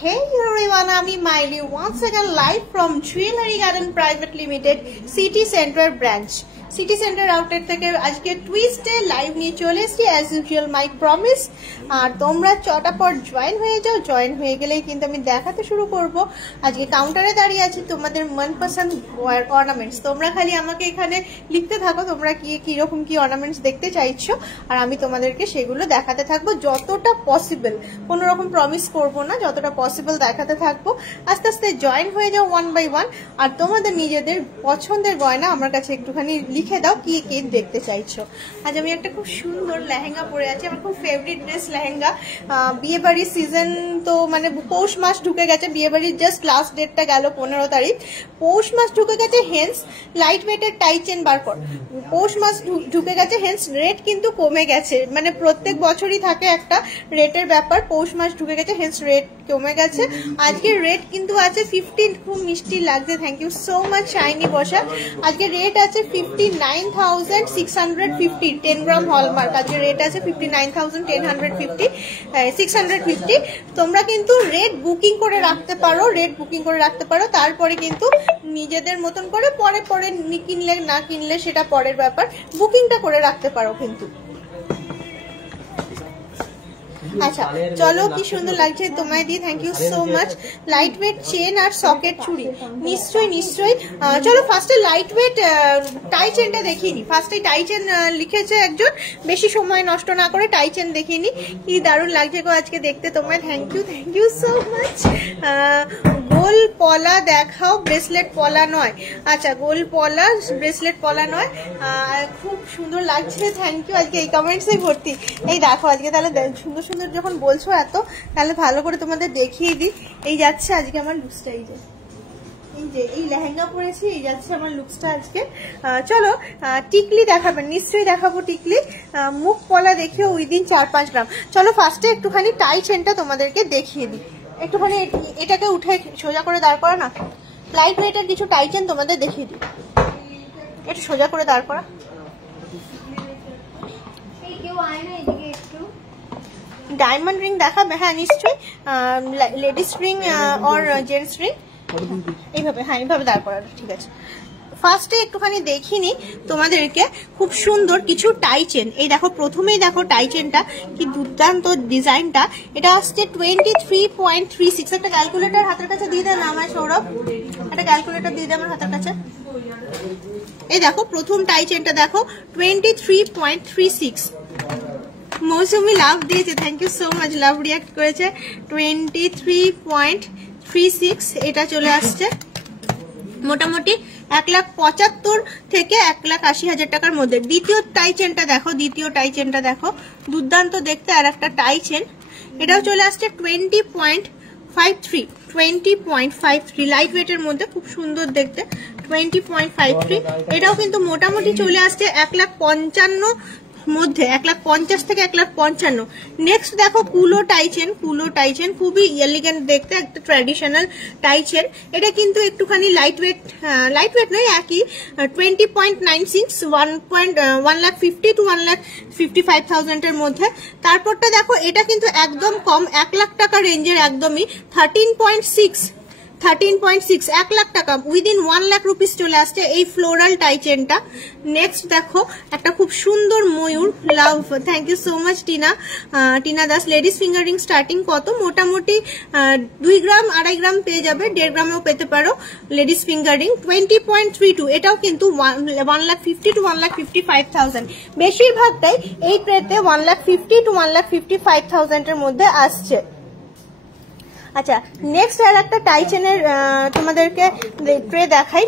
Hey everyone, আমি মাইলি once again live from Jewelry Garden Private Limited City Center branch. City centre outlet থেকে আজকে Tuesday live নিয়ে চলে এসেছি অ্যাজ ইউজুয়াল মাই promise. আর তোমরা চটাপট জয়েন হয়ে যাও, জয়েন হয়ে গেলেই কিন্তু আমি দেখাতে শুরু করব। আজকে কাউন্টারে দাঁড়িয়ে আছি তোমাদের মনপসন্দ অর্নামেন্টস। তোমরা খালি আমাকে এখানে লিখতে থাকো তোমরা কীরকম কি অর্নামেন্টস দেখতে চাইছো, আর আমি তোমাদেরকে সেগুলো দেখাতে থাকবো যতটা পসিবল। কোনো রকম প্রমিস করবো না, যতটা পসিবল দেখাতে থাকবো। আস্তে আস্তে জয়েন হয়ে যাও ওয়ান বাই ওয়ান। আর তোমাদের নিজেদের পছন্দের গয়না আমার কাছে একটুখানি লিখে দাও কি কি দেখতে চাইছো। আজ আমি একটা খুব সুন্দর লেহেঙ্গা পরে আছি, আমার খুব ফেভারিট ড্রেস লেহেঙ্গা। বিয়ে বাড়ির সিজন তো মানে পৌষ মাস ঢুকে গেছে, বিয়ে বাড়ির জাস্ট লাস্ট ডেটটা গেল 15 তারিখ। পৌষ মাস ঢুকে গেছে, হেন্স লাইট ওয়েটের টাই চেন বার কর। পৌষ মাস ঢুকে গেছে, হেন্স রেট কিন্তু কমে গেছে। মানে প্রত্যেক বছরই থাকে একটা রেটের ব্যাপার, পৌষ মাস ঢুকে গেছে হেন্স রেট কমে গেছে। আজকের রেট কিন্তু আছে 50, খুব মিষ্টি লাগছে, থ্যাংক ইউ সো মাচ শাইনি বসা। আজকে রেট আছে 59,650, 10 গ্রাম হলমার্ক। আজকে রেট আছে 59,650। তোমরা কিন্তু রেট বুকিং করে রাখতে পারো, তারপরে কিন্তু নিজেদের মতন করে পরে কিনলে না কিনলে সেটা পরের ব্যাপার, বুকিংটা করে রাখতে পারো কিন্তু। আচ্ছা চলো, কি সুন্দর লাগছে তোমায় দিয়ে, thank you so much. Light weight chain আর সকেট চুড়ি, নিশ্চয়ই। চলো ফার্স্টে লাইট ওয়েট টাই চেনটা দেখিয়ে নি। ফার্স্টে টাই চেন লিখেছে একজন, বেশি সময় নষ্ট না করে টাই চেন দেখিয়ে নি। কি দারুণ লাগছে গো আজকে দেখতে তোমায়, থ্যাংক ইউ সো মাচ। গোল পলা দেখাও, ব্রেসলেট পলা নয়। আচ্ছা গোল পলা, ব্রেসলেট পলা নয়, খুব সুন্দর লাগছে, থ্যাংক ইউ। আজকে এই কমেন্টসে ভর্তি। এই দেখো আজকে তাহলে সুন্দর সুন্দর যখন বলছো এত, তাহলে ভালো করে তোমাদের দেখিয়ে দিই। এই যাচ্ছে আজকে আমার লুকসটা, এই যে এই লেহেঙ্গা পরেছি, এই যাচ্ছে আমার লুকসটা আজকে। চলো টিকলি দেখাবেন, নিশ্চয়ই দেখাবো টিকলি। মুখ পলা দেখিও উইদিন 4-5 গ্রাম। চলো ফার্স্টে একটুখানি টাই চেনটা তোমাদেরকে দেখিয়ে দিই। একটুখানি এটাকে উঠে সোজা করে দাঁড় করা না, লাইট ওয়েটের কিছু টাই চেন তোমাদের দেখিয়ে দিই। একটু সোজা করে দাঁড় করা। ডায়মন্ড রিং দেখাবে? হ্যাঁ নিশ্চয়ই, ladies ring or gents ring, এইভাবে। হ্যাঁ এইভাবে দাঁড় করা, ঠিক আছে। ফার্স্টে একটুখানি দেখিনি তোমাদেরকে খুব সুন্দর কিছু টাই চেন। এই দেখো প্রথমেই দেখো টাই চেনটা কি দুর্দান্ত ডিজাইনটা। এটা আসছে 23.36। একটা ক্যালকুলেটর হাতের কাছে দিয়ে দেন আমায় সৌরভ, একটা ক্যালকুলেটর দিয়ে দেন আমার হাতের কাছে। এই দেখো প্রথম টাই চেনটা দেখো 23.36। মৌসুমি লাভ দিয়েছে, thank you so much, love react করেছে। 23.36 এটা চলে আসছে মোটামুটি 1,75,000 থেকে 1,80,000 টাকার মধ্যে। দ্বিতীয় টাই চেনটা দেখো, দুর্দান্ত দেখতে আর একটা টাই চেন। এটাও চলে আসছে 20.53 লাইট ওয়েটের মধ্যে, খুব সুন্দর দেখতে, 20.53। এটাও কিন্তু মোটামুটি চলে আসছে 1,55,000 মধ্যে, 1,50,000 থেকে 1,55,000। নেক্সট দেখো কুলো টাই চেন, খুবই এলিগেন্ট দেখতে, একটা ট্র্যাডিশনাল টাই চেন। এটা কিন্তু একটুখানি লাইট ওয়েট নয়, একই 20.96, 1,50,000 to 1,55,000 এর মধ্যে। তারপরটা দেখো এটা কিন্তু একদম কম, 1,00,000 টাকা রেঞ্জের, একদমই 13.6, 1,00,000 টাকা, উইদিন 1,00,000 রুপিস চলে আসছে এই ফ্লোরাল টাই চেনটা। নেক্সট দেখো একটা খুব সুন্দর ময়ূর, love, thank you so much Tina Das. Ladies fingering starting কত? মোটামুটি 2 গ্রাম 2.5 গ্রাম পেয়ে যাবে, 1.5 গ্রামেও পেতে পারো লেডিস ফিঙ্গারিং। 20.32, এটাও কিন্তু 1,50,000 to 1,55,000। বেশিরভাগটাই এই ট্রেতে 1,50,000 to 1,55,000 এর মধ্যে আসছে। আচ্ছা নেক্সট আর একটা টাই চেনের তোমাদেরকে ট্রে দেখাই,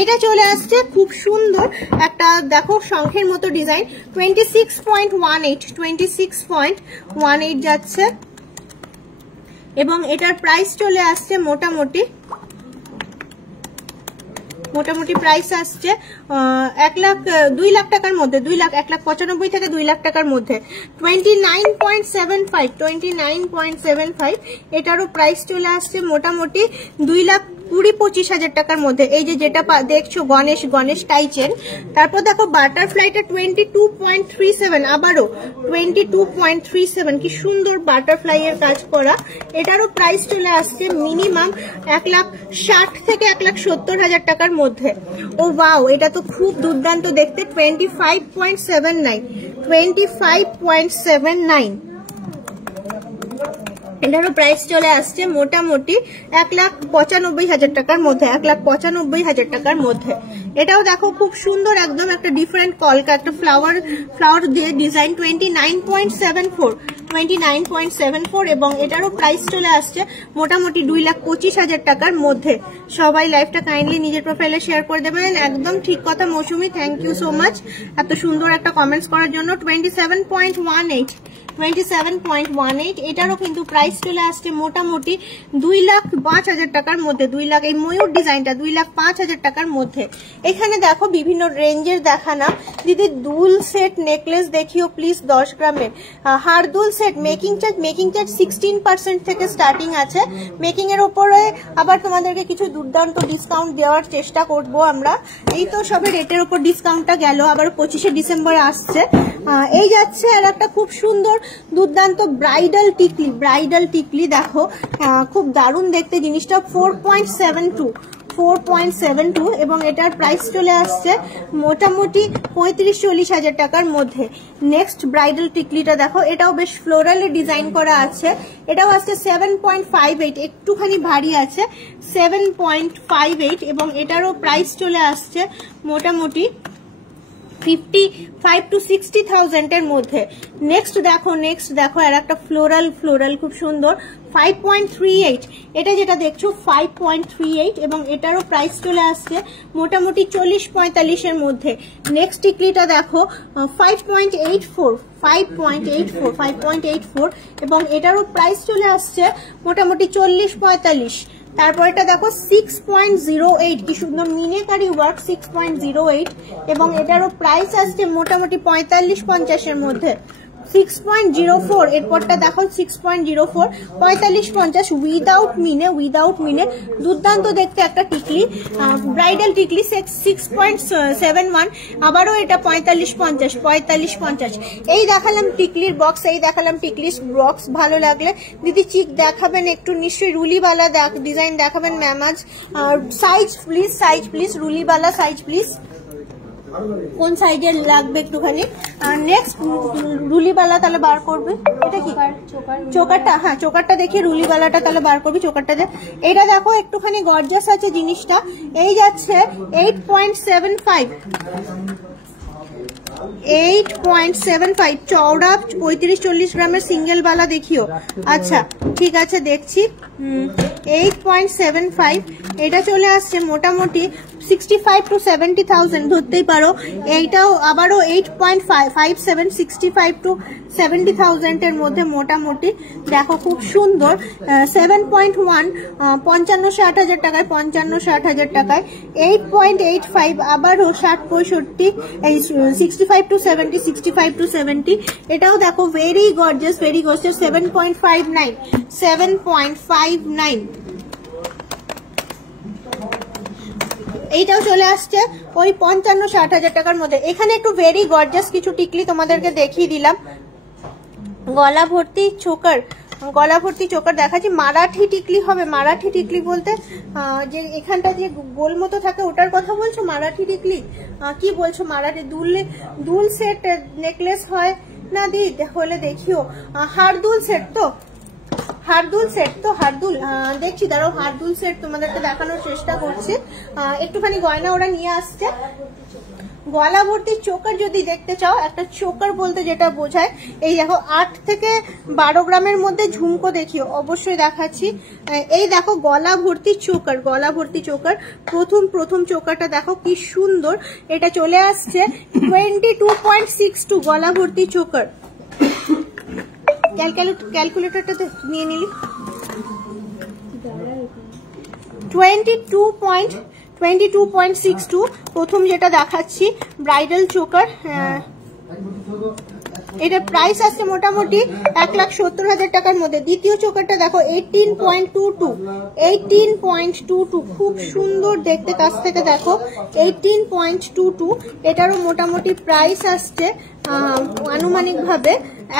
এটা চলে আসছে খুব সুন্দর একটা, দেখো শঙ্খের মতো ডিজাইন, 26.18 যাচ্ছে, এবং এটার প্রাইস চলে আসছে মোটামুটি প্রাইস আসছে 2,00,000 টাকার মধ্যে, 1,95,000 থেকে 2,00,000 টাকার মধ্যে। 29.75, এটারও প্রাইস চলে আসছে মোটামুটি 2,00,000 20-25 টাকার মধ্যে। এই যে যেটা দেখছো গণেশ টাইচেন। তারপর দেখো বাটারফ্লাইটা 22.37, আবারও 22.37, কি সুন্দর বাটারফ্লাই এর কাজ করা। এটারও প্রাইস চলে আসছে মিনিমাম 1,60,000 থেকে 1,70,000 টাকার মধ্যে। ও ওয়াও, এটা তো খুব দুর্দান্ত দেখতে। 25.79, এটারও প্রাইস চলে আসছে মোটামুটি 1,95,000 টাকার মধ্যে, 1,95,000 টাকার মধ্যে। এটাও দেখো খুব সুন্দর, একদম একটা ডিফারেন্ট কলকা, একটা ফ্লাওয়ার দিয়ে ডিজাইন। 29.74, এবং এটারও প্রাইস চলে আসছে মোটামুটি 2,25,000 টাকার মধ্যে। সবাই লাইভটা কাইন্ডলি নিজের প্রোফাইলে শেয়ার করে দেবেন। একদম ঠিক কথা মৌসুমি, থ্যাংক ইউ সো মাচ এত সুন্দর একটা কমেন্টস করার জন্য। 27.18, এটারও কিন্তু প্রাইস চলে আসছে মোটামুটি 2,05,000 টাকার মধ্যে। 2 লাখ, এই ময়ূর ডিজাইনটা 2,05,000 টাকার মধ্যে। এখানে দেখো বিভিন্ন রেঞ্জের দেখানা। দিদি দুল সেট নেকলেস দেখিও প্লিজ, 10 গ্রামের হার দুল সেট। মেকিং চার্জ 16% থেকে স্টার্টিং আছে। মেকিং এর উপরে আবার তোমাদেরকে কিছু দুর্দান্ত ডিসকাউন্ট দেওয়ার চেষ্টা করব আমরা। এই তো সবে রেটের উপর ডিসকাউন্টটা গেল, আবার 25শে ডিসেম্বর আসছে। এই যাচ্ছে আর একটা খুব সুন্দর দুর্দান্ত ব্রাইডাল টিকলি দেখো, খুব দারুণ দেখতে জিনিসটা। 4.72, এবং এটার প্রাইস চলে আসছে মোটামুটি 35-40,000 টাকার মধ্যে। নেক্সট ব্রাইডাল টিকলিটা দেখো, এটাও বেশ ফ্লোরালে ডিজাইন করা আছে। এটাও আসছে 7.58, একটুখানি ভারী আছে, 7.58, এবং এটারও প্রাইস চলে আসছে মোটামুটি 55 to 60,000 এর মধ্যে। নেক্সট দেখো আর একটা ফ্লোরাল খুব সুন্দর 5.38, এটা যেটা দেখছো 5.38, এবং এটারও প্রাইস চলে আসছে মোটামুটি 40-45 এর মধ্যে। নেক্সট টিকলিটা দেখো 5.84, এবং এটারও প্রাইস চলে আসছে মোটামুটি 40-45। তারপর এটা দেখো 6.08, কি সুন্দর মিনেকারি ওয়ার্ক, 6.08, এবং এটারও প্রাইস আসছে মোটামুটি 45-50 এর মধ্যে। 6.04, এরপরটা দেখো 6.04, 45-50 উইদাউট মিনে। দুর্দান্ত দেখতে একটা টিকলি, ব্রাইডাল টিকলি। 6.71, আবারও এটা 45-50। এই দেখালাম টিকলির বক্স, ভালো লাগলে দিদি চিক দেখাবেন একটু, নিশ্চয়ই রুলিওয়ালা ডিজাইন দেখাবেন ম্যাম আজ। সাইজ প্লিজ, রুলিওয়ালা সাইজ প্লিজ, কোন সাইজের লাগবে একটুখানি। নেক্সট রুলিওয়ালা তাহলে বার করবে, এটা কি চোকারটা? হ্যাঁ, চোকারটা দেখি, রুলিওয়ালাটা তাহলে বার করবি চোকারটা। যে এটা দেখো একটুখানি গর্জাস আছে জিনিসটা। এই যাচ্ছে 8.75, চওড়া 35-40 গ্রামের সিঙ্গেল বালা দেখিও। আচ্ছা ঠিক আছে, দেখছি। 8.75, এটা চলে আসছে মোটামুটি 65 to 70,000 ধরতেই পারো। এইটাও আবারও 8.57, 65 to 70,000 এর মধ্যে মোটামুটি। দেখো খুব সুন্দর। 7.1, 55-60,000 টাকায়, 55-60,000 টাকায়। 8.85, আবারও 60-65, এই 65 to 70, 65 to 70। এটাও দেখো ভেরি গর্জিয়াস, 7.59। এইটাও চলে আসছে ওই 55-60,000 টাকার মধ্যে। এখানে একটু ভেরি গর্জিয়াস কিছু টিকলি তোমাদেরকে দেখিয়ে দিলাম। গলা ভর্তি চোকার দেখাচ্ছি। মারাঠি টিকলি হবে। মারাঠি টিকলি বলতে যে এখানটা যে গোল মতো থাকে ওটার কথা বলছো? মারাঠি টিকলি কি বলছো? মারাঠি দুল সেট নেকলেস হয় না দি, হলে দেখিও। হারদুল সেট তো, হারদুল দেখছি, দাঁড়াও, হারদুল সেট তোমাদেরকে দেখানোর চেষ্টা করছি। একটুখানি গয়না ওরা নিয়ে আসছে। গলা ভর্তি চোকার যদি দেখতে চাও, একটা চোকার বলতে যেটা বোঝায়, এই দেখো 8 থেকে 12 গ্রামের মধ্যে ঝুমকো দেখিও, অবশ্যই দেখাচ্ছি। এই দেখো গলা ভর্তি চোকার, প্রথম চোকারটা দেখো কি সুন্দর। এটা চলে আসছে 22.62 গলা ভর্তি চোকার। ক্যালকুলেটরটা নিয়ে নিলি। 22.62 প্রথম যেটা দেখাচ্ছি ব্রাইডাল চোকার। এটার প্রাইস আসছে মোটামুটি 1,70,000 টাকার মধ্যে। দ্বিতীয় চোকারটা দেখো 18.22 খুব সুন্দর দেখতে, কাছ থেকে দেখো 18.22। এটারও মোটামুটি প্রাইস আসছে আনুমানিক ভাবে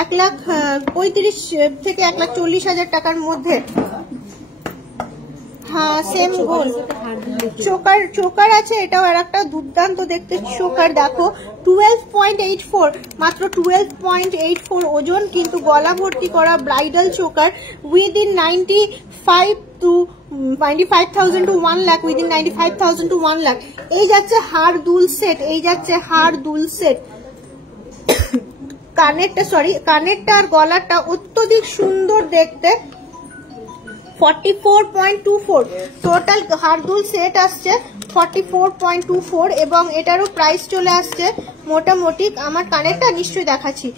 1,35,000 থেকে 1,40,000 টাকার মধ্যে। হ্যাঁ সেম গোল চোকার আছে, এটাও আর একটা দুর্দান্ত দেখতে চোকার। দেখো 12.84, মাত্র 12.84 ওজন, কিন্তু গলা ভর্তি করা bridal choker within 95,000 to 1 lakh, within 95,000 to 1 lakh. এই যাচ্ছে হার দুল সেট, এই যাচ্ছে হার দুল সেট। কানেরটা আর গলাটা অত্যধিক সুন্দর দেখতে। 44.24 টোটাল হারদুল সেট আসছে 44.24 এবং এটারও প্রাইস চলে আসছে মোটামুটি, আমার কানেরটা নিশ্চয়ই দেখাচ্ছি,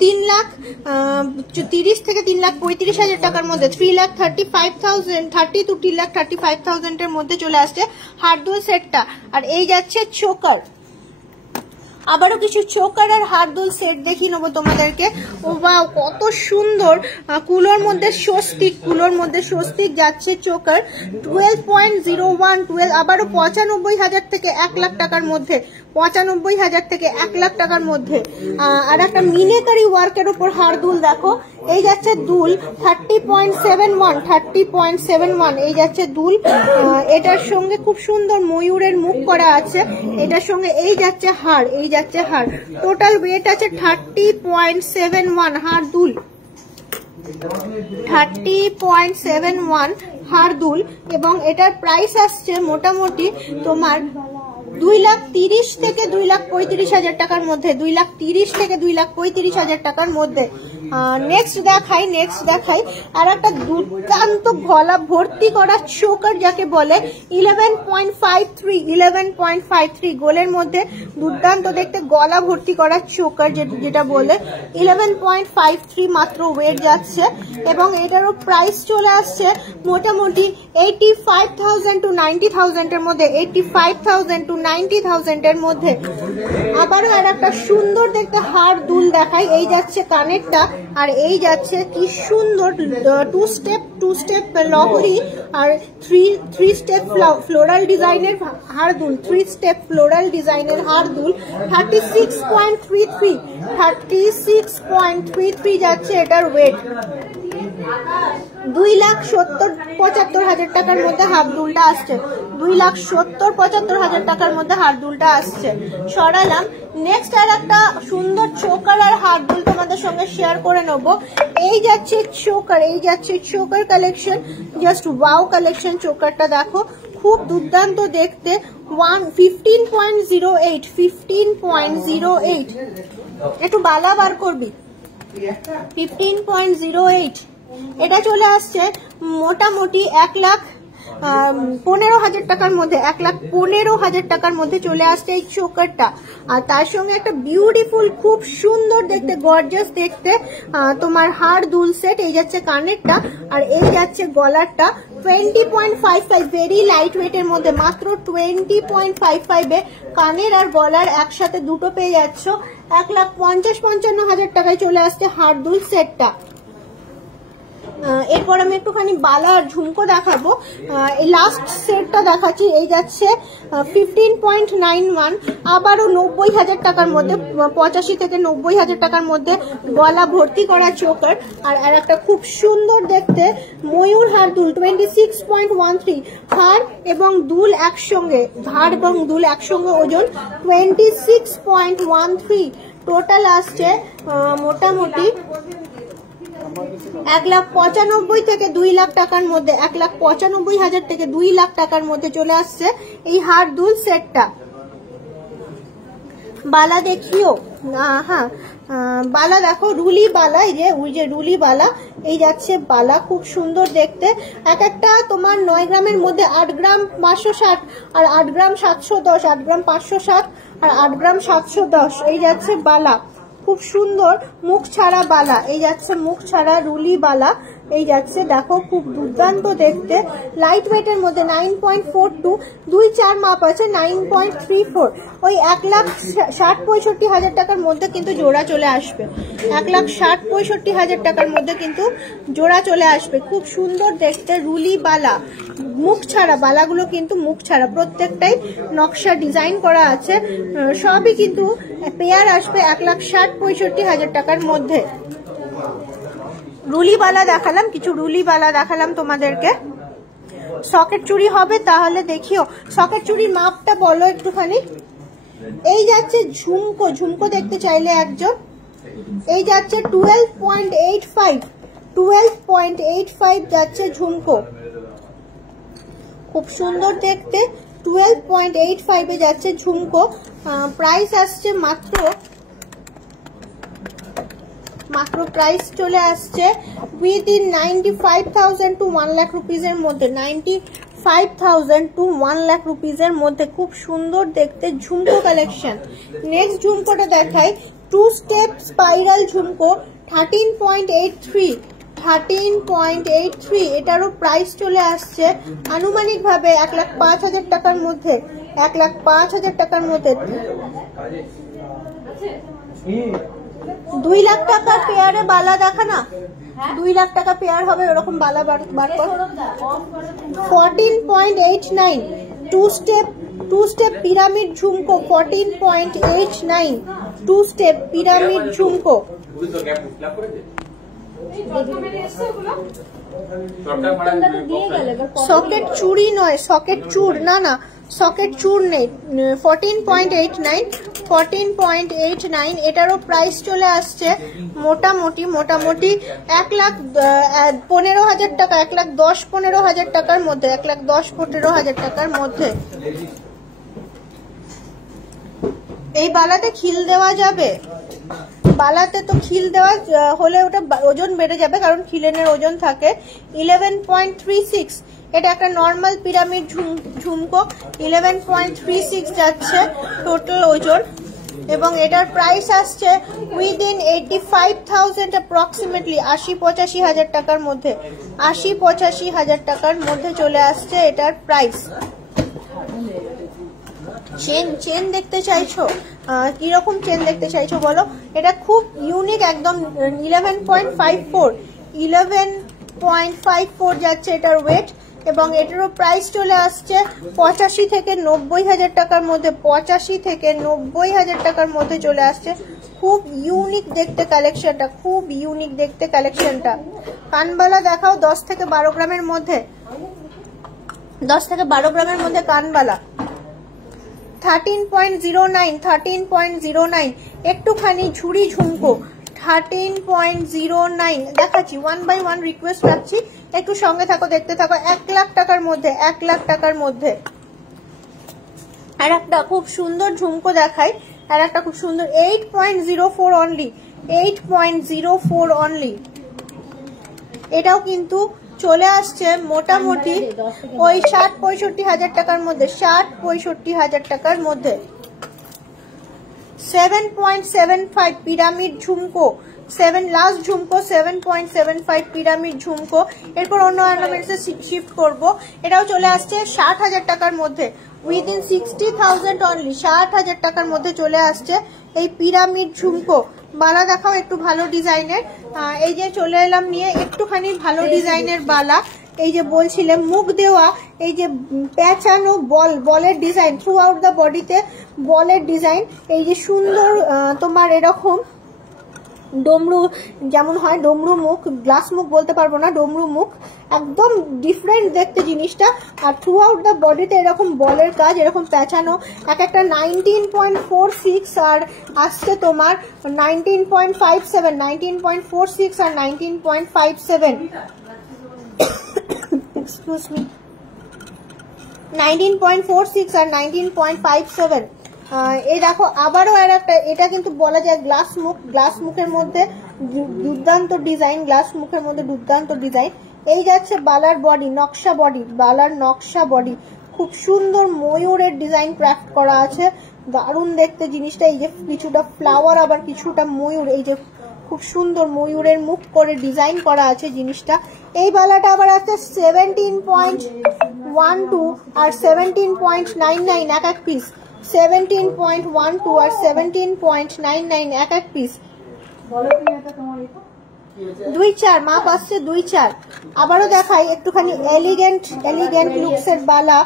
3,30,000 থেকে 3,35,000 টাকার মধ্যে, 3,35,000 to 3,35,000 এর মধ্যে চলে আসছে হারদুল সেটটা। আর এই যাচ্ছে চোকার, আবারও কিছু চোকার আর হারদুল সেট দেখিয়ে নেবো তোমাদেরকে। ও বাও কত সুন্দর, কুলোর মধ্যে স্বস্তিক যাচ্ছে চোকার 12.01, আবারও 95,000 থেকে 1 লাখ টাকার মধ্যে, 95,000 থেকে 1 লাখ টাকার মধ্যে। আর একটা মিনেকারি ওয়ার্কের উপর হারদুল দেখো, এই যাচ্ছে দুল 30.71, এই যাচ্ছে দুল। এটার সঙ্গে খুব সুন্দর ময়ূরের মুখ করা আছে, এটার সঙ্গে এই যাচ্ছে হার, এই যাচ্ছে হার। টোটাল ওয়েট আছে 30.71 হার দুল, 30.71 হার দুল। এবং এটার প্রাইস আসছে মোটামুটি তোমার 2,30,000 থেকে 2,35,000 টাকার মধ্যে, 2,30,000 থেকে 2,35,000 টাকার মধ্যে। নেক্সট দেখাই আর একটা দুর্দান্ত গলা ভর্তি করা চোকার যাকে বলে 11.53 গোলের মধ্যে দুর্দান্ত দেখতে গলা ভর্তি করা চোকার যেটা বলে 11.53 মাত্র ওয়েট যাচ্ছে। এবং এটারও প্রাইস চলে আসছে মোটামুটি 85,000 to 90,000 এর মধ্যে, 85,000 to 90,000 এর মধ্যে। আবারও আর একটা সুন্দর দেখতে হার দুল দেখাই, এই যাচ্ছে কানেরটা আর এই যাচ্ছে কি সুন্দর টু স্টেপ লহরি আর থ্রি স্টেপ ফ্লোরাল ডিজাইনের হার দুল, 3 স্টেপ ফ্লোরাল ডিজাইনের হার দুল 36.33 যাচ্ছে এটার ওয়েট। 2,70,75,000 টাকার মধ্যে হাফ দুলটা আসছে, 2,70,75,000 টাকার মধ্যে হার দুলটা আসছে। সরালাম। নেক্সট আর একটা সুন্দর চোকার আর হার দুল তোমাদের সঙ্গে শেয়ার করে নেবো। এই যাচ্ছে choker collection, just wow collection. চোকারটা দেখো খুব দুর্দান্ত দেখতে, 15.08 একটু বালা বার করবি, 15.08। এটা চলে আসছে মোটামুটি 1,15,000 টাকার মধ্যে, 1,15,000 টাকার মধ্যে চলে আসছে এই চোকারটা। আর তার সঙ্গে একটা বিউটিফুল খুব সুন্দর দেখতে গর্জাস দেখতে তোমার হার দুল সেট, এই যাচ্ছে কানেরটা আর এই যাচ্ছে গলারটা। 20.55 ভেরি লাইট ওয়েটের মধ্যে, মাত্র 20.55 এ কানের আর গলার একসাথে দুটো পেয়ে যাচ্ছ। 1,50,55,000 টাকায় চলে আসছে হার দুল সেটটা। এরপর আমি একটুখানি বালা আর ঝুমকো দেখাবো। এই লাস্ট সেটটা দেখাচ্ছি, এই যাচ্ছে 15.91, আবারও 90,000 টাকার মধ্যে, 85 থেকে 90,000 টাকার মধ্যে গলা ভর্তি করা চোকার। আর একটা খুব সুন্দর দেখতে ময়ূর হার দুল 26.13, হার এবং দুল একসঙ্গে, ধার এবং দুল একসঙ্গে ওজন 26.13। টোটাল আসছে মোটামুটি 1,95,000 থেকে 2 লাখ টাকার মধ্যে, 1,95,000 থেকে 2 লাখ টাকার মধ্যে চলে আসছে এই হার দুল সেটটা। বালা দেখিও, হ্যাঁ বালা দেখো, রুলি বালা, এই যে রুলি বালা, এই যাচ্ছে বালা খুব সুন্দর দেখতে। এক একটা তোমার 9 গ্রামের মধ্যে 8 গ্রাম 560 আর 8 গ্রাম 710, 8 গ্রাম 560 আর 8 গ্রাম 710, এই যাচ্ছে বালা খুব সুন্দর মুখ ছাড়া বালা, এই যাচ্ছে মুখ ছাড়া রুলি বালা এই যাচ্ছে, দেখো খুব দুর্দান্ত দেখতে, লাইট ওয়েটের মধ্যে 9.42, 2-4 মাপ আছে, 9.34, ওই 1,60,65,000 টাকার মধ্যে কিন্তু জোড়া চলে আসবে। 1,60,65,000 টাকার মধ্যে কিন্তু জোড়া চলে আসবে। খুব সুন্দর দেখতে রুলি বালা, মুখ ছাড়া বালাগুলো কিন্তু মুখ ছাড়া, প্রত্যেকটাই নকশা ডিজাইন করা আছে, সবই কিন্তু পেয়ার আসবে 1,60,65,000 টাকার মধ্যে। রুলি বালা দেখালাম, কিছু রুলি বালা দেখালাম তোমাদেরকে। সকেট চুড়ি হবে তাহলে দেখিও, সকেট চুড়ির মাপটা বলো একটুখানি। এই যাচ্ছে ঝুমকো, ঝুমকো দেখতে চাইলে একজন, এই যাচ্ছে 12.85 যাচ্ছে ঝুমকো, খুব সুন্দর দেখতে, 12.85 এ যাচ্ছে ঝুমকো। প্রাইস আসছে মাত্র প্রাইস চলে আসছে উইদিন 95,000 to 1 লাখ রুপিজের মধ্যে, 95,000 to 1 লাখ রুপিজের মধ্যে। খুব সুন্দর দেখতে ঝুমকো কালেকশন। নেক্সট ঝুমকোটা দেখাই, 2 স্টেপ স্পাইরাল ঝুমকো, 13.83, এটারও প্রাইস চলে আসছে আনুমানিক ভাবে 1,05,000 টাকার মধ্যে, 1,05,000 টাকার মধ্যে। 2 লাখ টাকার পেয়ারে বালা দেখা না, 2 লাখ টাকা পেয়ার হবে এরকম বালা বার কর। 14.89, 2 স্টেপ পিরামিড ঝুমকো, 14.89, 2 স্টেপ পিরামিড ঝুমকো। সকেট চুড়ি নয়, সকেট চূড়, না না সকেট চূড় নেই। 14.89, এটারও প্রাইস চলে আসছে মোটামুটি 1,15,000 টাকা, 1,10,15,000 টাকার মধ্যে, 1,10,15,000 টাকার মধ্যে। এই বালাতে খিল দেওয়া যাবে, বালাতে তো খিল দেওয়া হলে ওটা ওজন বেড়ে যাবে, কারণ খিলেনের ওজন থাকে 11.36, এটা একটা নর্মাল পিরামিড ঝুমকো, 11.36 যাচ্ছে টোটাল ওজন, এবং এটার প্রাইস আসছে উইদিন 85,000 অ্যাপ্রক্সিমেটলি, 80-85,000 টাকার মধ্যে, 80-85,000 টাকার মধ্যে চলে আসছে এটার প্রাইস। চেন দেখতে চাইছো, কিরকম চেন দেখতে চাইছো বলো? এটা খুব ইউনিক একদম, 11.54 যাচ্ছে এটার ওয়েট, এবং এটারও প্রাইস চলে আসছে 85 থেকে 90,000 টাকার মধ্যে, 85 থেকে 90,000 টাকার মধ্যে চলে আসছে। খুব ইউনিক দেখতে কালেকশনটা, খুব ইউনিক দেখতে কালেকশনটা। কানবালা দেখাও 10 থেকে 12 গ্রামের মধ্যে, 10 থেকে 12 গ্রামের মধ্যে কানবালা। 13.09, একটুখানি ঝুড়ি ঝুমকো, 13.09 দেখাচ্ছি, 1 by 1 রিকোয়েস্ট রাখছি, একটু সঙ্গে থাকো, দেখতে থাকো। 1 লাখ টাকার মধ্যে, 1 লাখ টাকার মধ্যে। আর একটা খুব সুন্দর ঝুমকো দেখাই, আর একটা খুব সুন্দর 8.04 অনলি, 8.04 অনলি। এটাও কিন্তু চলে আসছে মোটামুটি ওই 60-65,000 টাকার মধ্যে, 60-65,000 টাকার মধ্যে। 7.75 পিরামিড ঝুমকো, 7 লাস্ট ঝুমকো, 7.75 পিরামিড ঝুমকো। এরপর অন্য অর্নামেন্টসে শিফট করব। এটাও চলে আসছে 60,000 টাকার মধ্যে, উইদিন 60,000 অনলি, 60,000 টাকার মধ্যে চলে আসছে এই পিরামিড ঝুমকো। বালা দেখাও একটু ভালো ডিজাইনের, এই যে চলে এলাম নিয়ে একটুখানি ভালো ডিজাইনের বালা। এই যে বলছিলাম মুখ দেওয়া, এই যে পেঁচানো বলের ডিজাইন, থ্রু আউট দ্য বডিতে বলের ডিজাইন, এই যে সুন্দর তোমার এরকম ডমরু যেমন হয়, ডমরু মুখ, গ্লাস মুখ বলতে পারবো না, ডমরু মুখ, একদম ডিফারেন্ট দেখতে জিনিসটা। আর থ্রু আউট দ্য বডিতে এরকম বলের কাজ, এরকম পেঁচানো। এক একটা 19.46 আর আসছে তোমার 19.57, 19.46 আর 19.57, এক্সকিউজ মি, 19.46 আর 19.57। এই দেখো আবারও আর একটা, এটা কিন্তু বলা যায় গ্লাস মুখ, গ্লাস মুখের মধ্যে দুর্দান্ত ডিজাইন, গ্লাস মুখের মধ্যে দুর্দান্ত ডিজাইন। এই যাচ্ছে বালার বডি, নকশা বডি, বালার নকশা বডি, খুব সুন্দর ময়ূরের ডিজাইন ক্রাফট করা আছে, দারুণ দেখতে জিনিসটা। এই যে কিছুটা ফ্লাওয়ার, আবার কিছুটা ময়ূর, এই যে খুব সুন্দর ময়ূরের মুখ করে ডিজাইন করা আছে জিনিসটা। এই বালাটা আবার আছে 17.12 আর 17.99 এক এক পিস, 17.12 আর 17.99 এক এক পিস। 2-4 মাপ আসছে 2-4। আবারও দেখাই একটুখানি এলিগেন্ট লুকসের বালা।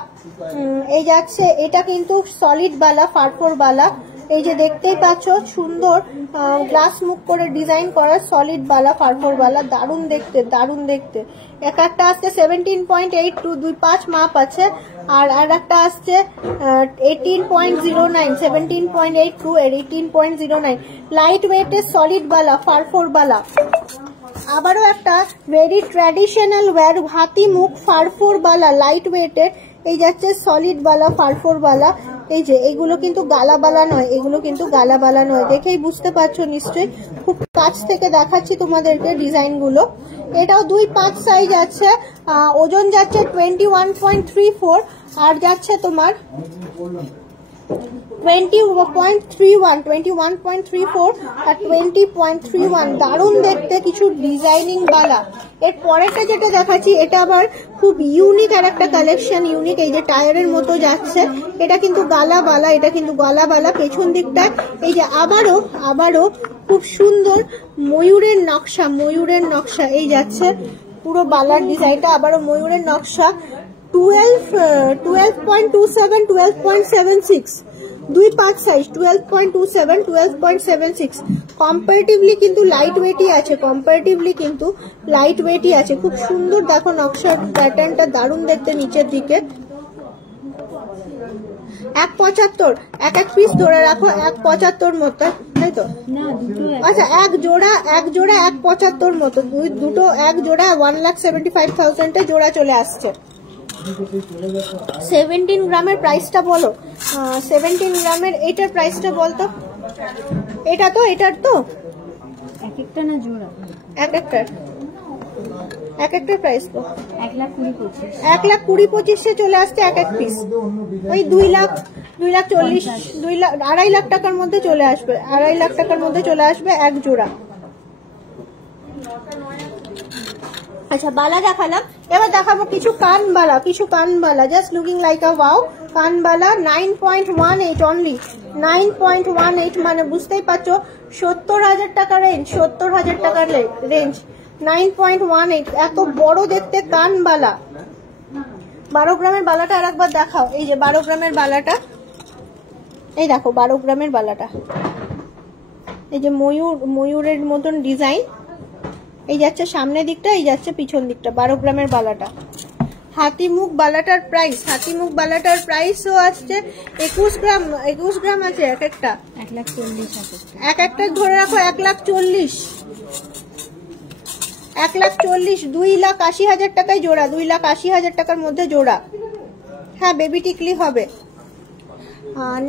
এই যাচ্ছে, এটা কিন্তু সলিড বালা, ফারফর বালা। এই যে দেখতেই পাচ্ছ সুন্দর গ্লাস মুখ করে ডিজাইন করা সলিড বালা, ফারফর বালা, দারুণ দেখতে দারুণ দেখতে। এক একটা আসছে 17.82, 2-5 মাপ আছে। আর একটা আসছে 18.09, 17.82 এর 18.09 লাইট ওয়েটের সলিড বালা, ফারফর বালা। আবারও একটা ভেরি ট্র্যাডিশনাল ওয়্যার হাতি মুখ ফারফর বালা লাইট ওয়েটের। এই যাচ্ছে সলিড বালা, ফারফর বালা। এই যে এগুলো কিন্তু গালা বালা নয়, এগুলো কিন্তু গালা বালা নয়, দেখেই বুঝতে পারছো নিশ্চয়ই। খুব কাছ থেকে দেখাচ্ছি তোমাদেরকে ডিজাইন গুলো। এটাও 2-5 সাইজ আছে। ওজন যাচ্ছে 21.34 আর যাচ্ছে তোমার 21.34 আর 20.31। দারুণ দেখতে কিছু ডিজাইনিং বালা। এর পরেরটা যেটা দেখাচ্ছি এটা আবার খুব ইউনিক আর একটা কালেকশন, ইউনিক। এই যে টায়ারের মতো যাচ্ছে, এটা কিন্তু গালা বালা, এটা কিন্তু গলা বালা। পেছন দিকটায় এই যে আবারও খুব সুন্দর ময়ূরের নকশা এই যাচ্ছে পুরো বালার ডিজাইনটা, আবারও ময়ূরের নকশা। 12.27, 12.76 2-5 সাইজ, 12.27, 12.76। কম্পারেটিভলি কিন্তু লাইট ওয়েটই আছে, খুব সুন্দর দেখো নকশার প্যাটার্নটা, দারুণ দেখতে নিচের দিকে। 1.75 এক এক পিস ধরে রাখো, 1.75 মতো, তাই তো? আচ্ছা, এক জোড়া 1.75 মতো, দুটো এক জোড়া 1,75,000 জোড়া চলে আসছে। 17 গ্রামের প্রাইসটা বলো, 17 গ্রামের এইটার প্রাইসটা বলতো। এটার তো এক একটা না জোড়া, এক একটার প্রাইস তো 1,20,25 চলে আসছে এক এক পিস। ওই 2,40,000 2,00,000 2,50,000 টাকার মধ্যে চলে আসবে, 2,50,000 টাকার মধ্যে চলে আসবে এক জোড়া। আচ্ছা, বালা দেখালাম, এবার দেখাবো কিছু কান বালা, জাস্ট লুকিং লাইক আ ওয়াও। কান বালা 9.18 অনলি, 9.18 মানে বুঝতেই পারছো 70,000 টাকা রেঞ্জ, 70,000 টাকার রেঞ্জ। 9.18 এত বড় দেখতে কান বালা। 12 গ্রামের বালাটা আর একবার দেখাও। এই যে 12 গ্রামের বালাটা, এই দেখো 12 গ্রামের বালাটা, এই যে ময়ূরের মতন ডিজাইন। এই যাচ্ছে সামনের দিকটা, এই যাচ্ছে পিছন দিকটা। 12 গ্রামের বালাটা। হাতিমুখ বালাটার প্রাইসও আসছে 21 গ্রাম আছে এক একটা, 1,40,000 এক একটা ধরে রাখো, 1,40,000 2,80,000 টাকায় জোড়া, 2,80,000 টাকার মধ্যে জোড়া। হ্যাঁ, বেবি টিকলি হবে।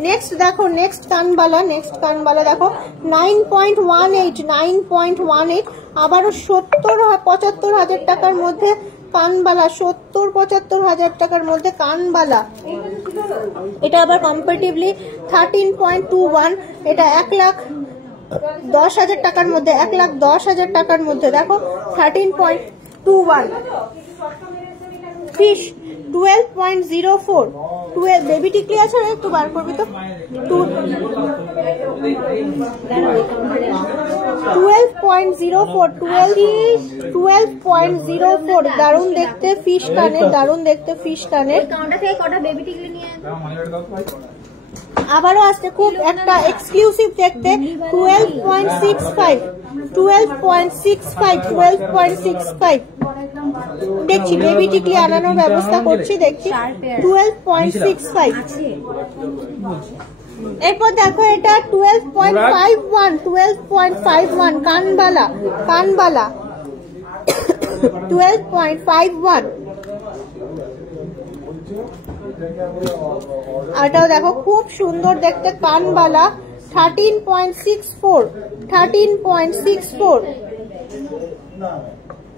নেক্সট দেখো, নেক্সট কানবালা দেখো 9.18 আবারও 70-75,000 টাকার মধ্যে কানবালা, 70-75,000 টাকার মধ্যে কানবালা। এটা আবার কম্পারেটিভলি 13.21, এটা 1,10,000 টাকার মধ্যে, 1,10,000 টাকার মধ্যে। দেখো 13.21 ফিশ 12.04 12 বেবি টিকলি আছে না, একটু বার করবি তো। 12.04 দারুণ দেখতে ফিশ কানের, আবারও আসছে খুব একটা এক্সক্লুসিভ দেখতে 12.65 দেখছি, বেবি টিকলি আনানোর ব্যবস্থা করছি, দেখছি 12.65। এরপর দেখো এটা 12.51 কানবালা 12.51। এটাও দেখো খুব সুন্দর দেখতে কানবালা 13.64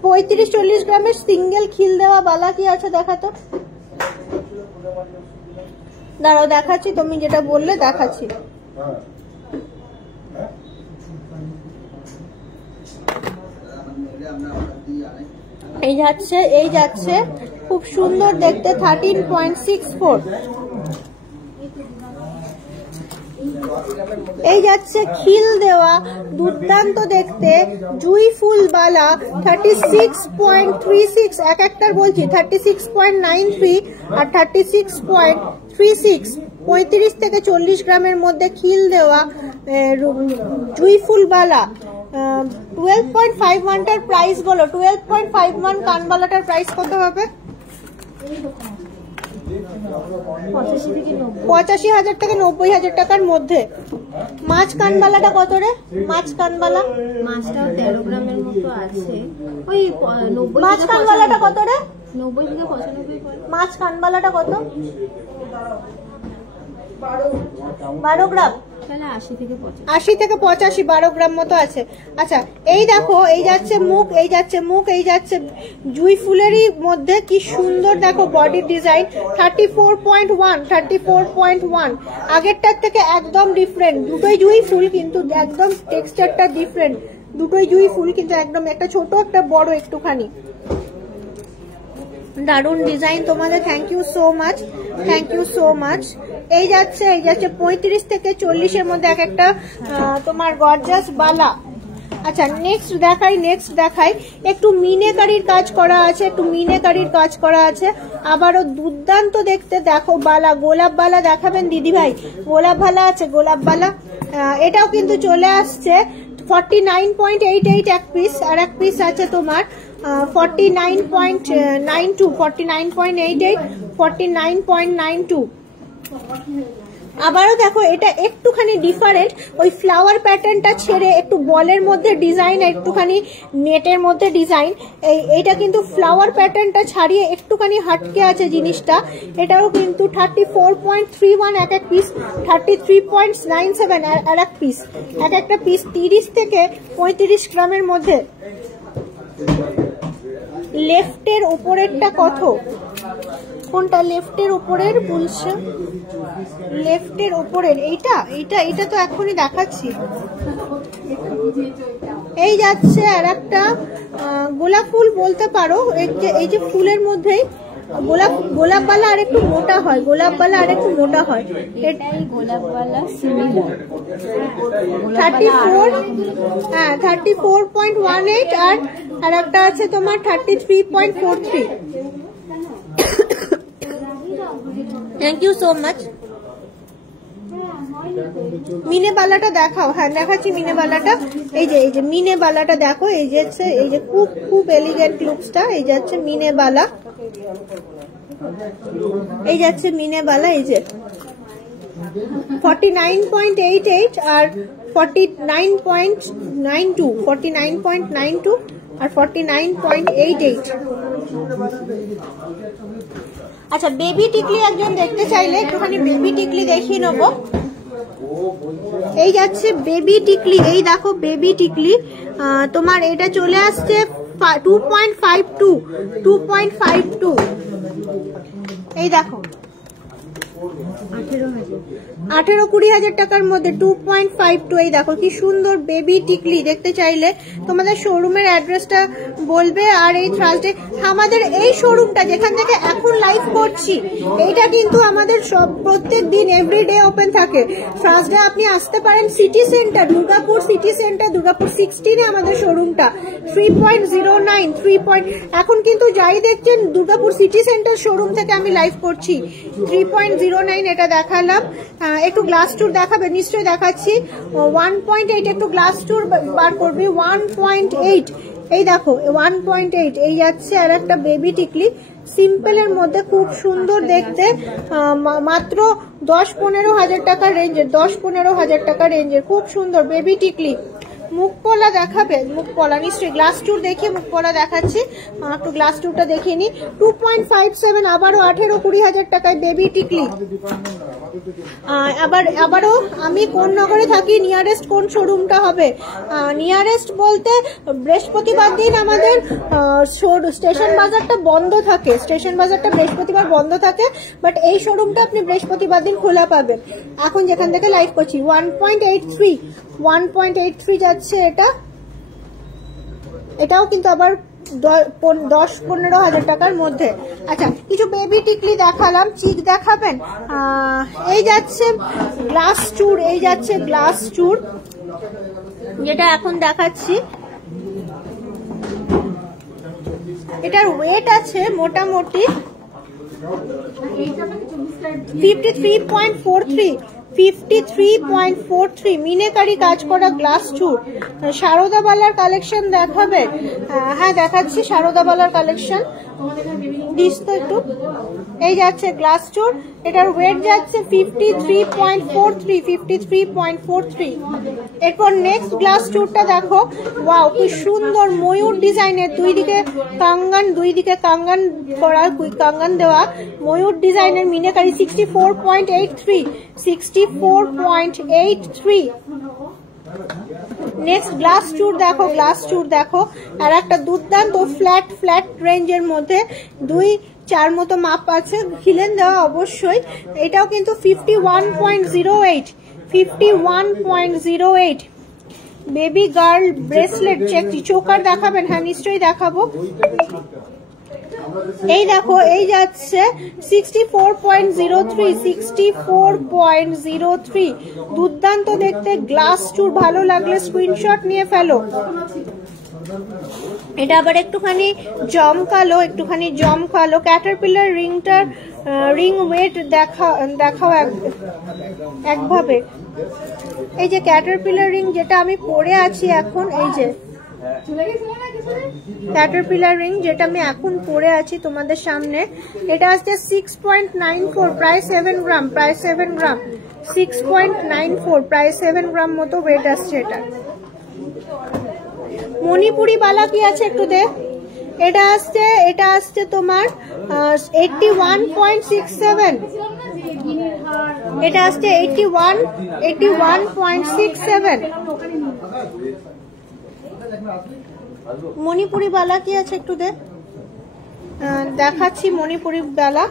35-40 গ্রামের সিঙ্গেল খিল দেওয়া বালা কি আছে দেখাতো। দাঁড়াও দেখাচ্ছি, তুমি যেটা বললে দেখাচ্ছি। এই যাচ্ছে খুব সুন্দর দেখতে 13.64। এই যাচ্ছে খিল দেওয়া দুর্দান্ত দেখতে জুই ফুল বালা 36.36, এক একটার বলছি 36.93 আর 36.36, 35 থেকে 40 গ্রামের মধ্যে খিল দেওয়া জুই ফুল বালা 12.51টার প্রাইস বলো। 12.51 কানবালাটার প্রাইস কত হবে? 85,000 থেকে 90,000 টাকার মধ্যে। মাছ কানবালাটা কত রে? মাছ কানবালা মাছটাও 13 গ্রামের মতো আছে, ওই 90। মাছ কানবালাটা কত রে? 90 থেকে 95 পড়ে। মাছ কানবালাটা কত? 12 গ্রাম, তাহলে 80 থেকে 85। 80 থেকে 85, 12 গ্রাম মতো আছে। আচ্ছা এই দেখো, এই যাচ্ছে মুখ, এই যাচ্ছে মুখ, এই যাচ্ছে জুই ফুলেরই মধ্যে কি সুন্দর দেখো বডির ডিজাইন 34.1, 34.1। আগেরটার থেকে একদম ডিফারেন্ট, দুটোই জুই ফুল কিন্তু একদম টেক্সচারটা ডিফারেন্ট। দুটোই জুই ফুল কিন্তু একদম, একটা ছোট একটা বড় একটুখানি। দারুন ডিজাইন তোমাদের, thank you so much, thank you so much. এই যাচ্ছে 35 থেকে 40-এর মধ্যে এক একটা তোমার গর্জাস বালা। আচ্ছা নেক্সট দেখাই একটু মিনেকারির কাজ করা আছে, একটু মিনেকারির কাজ করা আছে, আবারও দুর্দান্ত দেখতে দেখো বালা। গোলাপ বালা দেখাবেন দিদি ভাই? গোলাপ বালা আছে, গোলাপ বালা। এটাও কিন্তু চলে আসছে 49.88 এক পিস, আর এক পিস আছে তোমার 49.92, 49.88, 49.92। আবারও দেখো এটা একটুখানি ডিফারেন্ট, ওই ফ্লাওয়ার প্যাটার্নটা ছেড়ে একটু বলের মধ্যে ডিজাইন, একটুখানি নেটের মধ্যে ডিজাইন। এইটা কিন্তু ফ্লাওয়ার প্যাটার্নটা ছাড়িয়ে একটুখানি হাটকে আছে জিনিসটা। এটাও কিন্তু 34.31 এক এক পিস, 33.97 আর এক পিস। এক একটা পিস 30 থেকে 35 গ্রামের মধ্যে। লেফটের উপরেরটা কত? কোনটা লেফটের উপরের বলছে? লেফটের উপরের এইটা তো এখনই দেখাচ্ছি। এই যাচ্ছে আর একটা গোলাপ ফুল বলতে পারো, এই যে ফুলের মধ্যেই গোলাপ বালা আর একটু মোটা হয়, গোলাপ বালা আর একটু মোটা হয়। এটাই গোলাপ বালা সিমিলার 34, হ্যাঁ 34.18 আর একটা আছে তোমার 33.43। Thank you so much. মিনে বালাটা দেখাও। হ্যাঁ দেখাচ্ছি মিনে বালাটা। এই যে মিনে বালাটা দেখো, এই যে খুব এলিগেন্ট লুকসটা। এই যাচ্ছে মিনে বালা, এই যাচ্ছে মিনে বালা। এই যে 49.88 আর 49.92, 49.92 আর 49.88। আচ্ছা বেবি টিকলি একজন দেখতে চাইলে একটুখানি বেবি টিকলি দেখিয়ে নেবো। এই যাচ্ছে বেবি টিকলি, এই দেখো বেবি টিকলি তোমার এটা চলে আসছে 2.52। এই দেখো 18-20,000 টাকার মধ্যে 2.52। এই দেখো কি সুন্দর বেবি টিকলি। দেখতে চাইলে তোমাদের শোরুমের অ্যাড্রেসটা বলবে। আর এই থার্সডে আমাদের এই শোরুমটা যেখান থেকে এখন লাইভ করছি, এইটা কিন্তু আমাদের সব প্রত্যেক দিন এভরিডে ওপেন থাকে। থার্সডে আপনি আসতে পারেন City Centre, Durgapur City Centre, Durgapur 16-এ আমাদের শোরুমটা। 3.09 এখন কিন্তু যাই দেখছেন দুর্গাপুর সিটি সেন্টার শোরুম থেকে আমি লাইভ করছি। 3.09 এটা দেখালাম। একটু গ্লাস টুর দেখাবে? নিশ্চয়ই দেখাচ্ছি। 1.8 একটু গ্লাস টুর বার করবি। 1.8 এই দেখো 1.8। এই যাচ্ছে আর একটা বেবি টিকলি সিম্পলের মধ্যে, খুব সুন্দর দেখতে, মাত্র 10-15,000 টাকার রেঞ্জের, 10-15,000 টাকার রেঞ্জের খুব সুন্দর বেবি টিকলি। মুখ পলা দেখাবে? মুখ পলা নিশ্চয়ই। গ্লাস টুর দেখিয়ে মুখ পলা দেখাচ্ছি, একটু গ্লাস টুরটা দেখে নি। 2.57 আবারও 18-20,000 টাকায় বেবি টিকলি। আবারও আমি কোন নগরে থাকি, নিয়ারেস্ট কোন শোরুমটা হবে? নিয়ারেস্ট বলতে বৃহস্পতিবার দিন আমাদের স্টেশন বাজারটা বন্ধ থাকে, স্টেশন বাজারটা বৃহস্পতিবার বন্ধ থাকে, বাট এই শোরুমটা আপনি বৃহস্পতিবার দিন খোলা পাবেন। এখন যেখান থেকে লাইভ করছি 1.83 যাচ্ছে এটা। এটাও কিন্তু আবার 10-15 হাজার টাকার মধ্যে। আচ্ছা, কিছু বেবি টিকলি দেখালাম, চিক দেখাবেন? এই যাচ্ছে গ্লাস চুর, এই যাচ্ছে গ্লাস চুর, যেটা এখন দেখাচ্ছি। এটার ওয়েট আছে মোটামুটি 53.43 মিনেকারি কাজ করা গ্লাস চুর। সারদা বালার কালেকশন দেখাবে? হ্যাঁ দেখাচ্ছি সারদা বালার কালেকশন, দিস তো একটু। এই যাচ্ছে গ্লাস চুর, এটার ওয়েট যাচ্ছে 53.43। এরপর নেক্সট গ্লাস চুরটা দেখো, ওয়াও কি সুন্দর ময়ূর ডিজাইনের, দুই দিকে কাঙ্গান করা, কাঙ্গান দেওয়া ময়ূর ডিজাইনের মিনাকারি 64.83। নেক্সট গ্লাস চুর দেখো, গ্লাস চুর দেখো, আর একটা দুর্দান্ত ফ্ল্যাট রেঞ্জের মধ্যে 2-4 মতো মাপ আছে, খিলেন দেওয়া অবশ্যই। এটাও কিন্তু 51.08। বেবি গার্ল ব্রেসলেট চোকার দেখাবেন? হ্যাঁ নিশ্চয়ই দেখাবো। এই দেখো, এই যাচ্ছে 64.03। দুর্দান্ত দেখতে গ্লাস চুর, ভালো লাগলে স্ক্রিনশট নিয়ে ফেলো। এটা আবার একটুখানি জমকালো। ক্যাটারপিলার রিংটার রিং ওয়েট দেখাও একভাবে। এই যে ক্যাটারপিলার রিং যেটা আমি পরে আছি এখন, এই যে ক্যাটারপিলার রিং যেটা আমি এখন পরে আছি তোমাদের সামনে, এটা আসছে 6.94, প্রায় 7 গ্রাম, 6.94, প্রায় 7 গ্রাম মতো ওয়েট আসছে এটা। মণিপুরি বালা কি আছে একটু দে? এটা আসছে তোমার 81.67। এটা আসছে 81.67। মণিপুরি বালা কি আছে একটু দে? দেখাচ্ছি মণিপুরি বালা,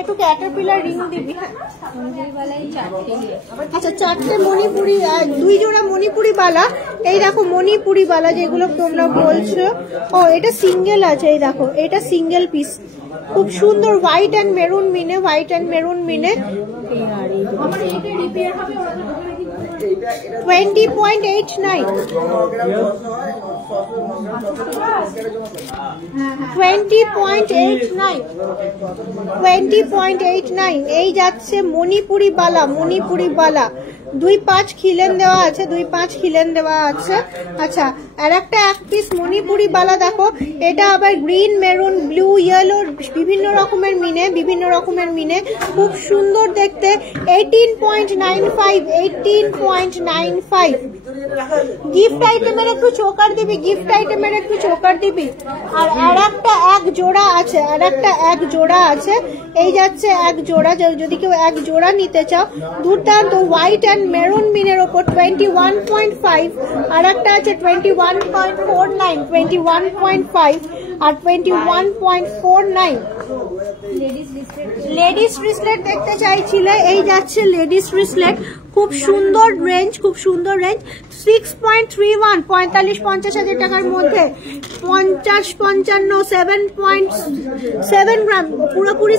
একটু ক্যাটারপিলার রিং দিবি। আচ্ছা, 4টে মণিপুরি, 2 জোড়া মণিপুরি বালা। এই দেখো মণিপুরি বালা যেগুলো তোমরা বলছো, ও এটা সিঙ্গেল আছে। এই দেখো, এটা সিঙ্গেল পিস, খুব সুন্দর হোয়াইট অ্যান্ড মেরুন মিনে। 20.89। এই যাচ্ছে মণিপুরি বালা, 2-5 খিলেন দেওয়া আছে। আচ্ছা, আর একটা 1 পিস মণিপুরি বালা দেখো, এটা আবার গ্রিন, মেরুন, ব্লু, ইয়েলো, বিভিন্ন রকমের মিনে, খুব সুন্দর দেখতে। 18.95। গিফট আইটেমের একটু চোকার দিবি। আর একটা এক জোড়া আছে, এই যাচ্ছে 1 জোড়া, যদি কেউ 1 জোড়া নিতে চাও। দুর্দান্ত হোয়াইট অ্যান্ড মেরুন মিনের ওপর 21.5, আর একটা আছে 21.49, আর 21.49। লেডিস ব্রেসলেট দেখতে চাইছিলে? এই যাচ্ছে লেডিস ব্রেসলেট, খুব সুন্দর রেঞ্জ, 6.31, 45-50 হাজার টাকার মধ্যে। 50-55, 7 গ্রাম, পুরোপুরি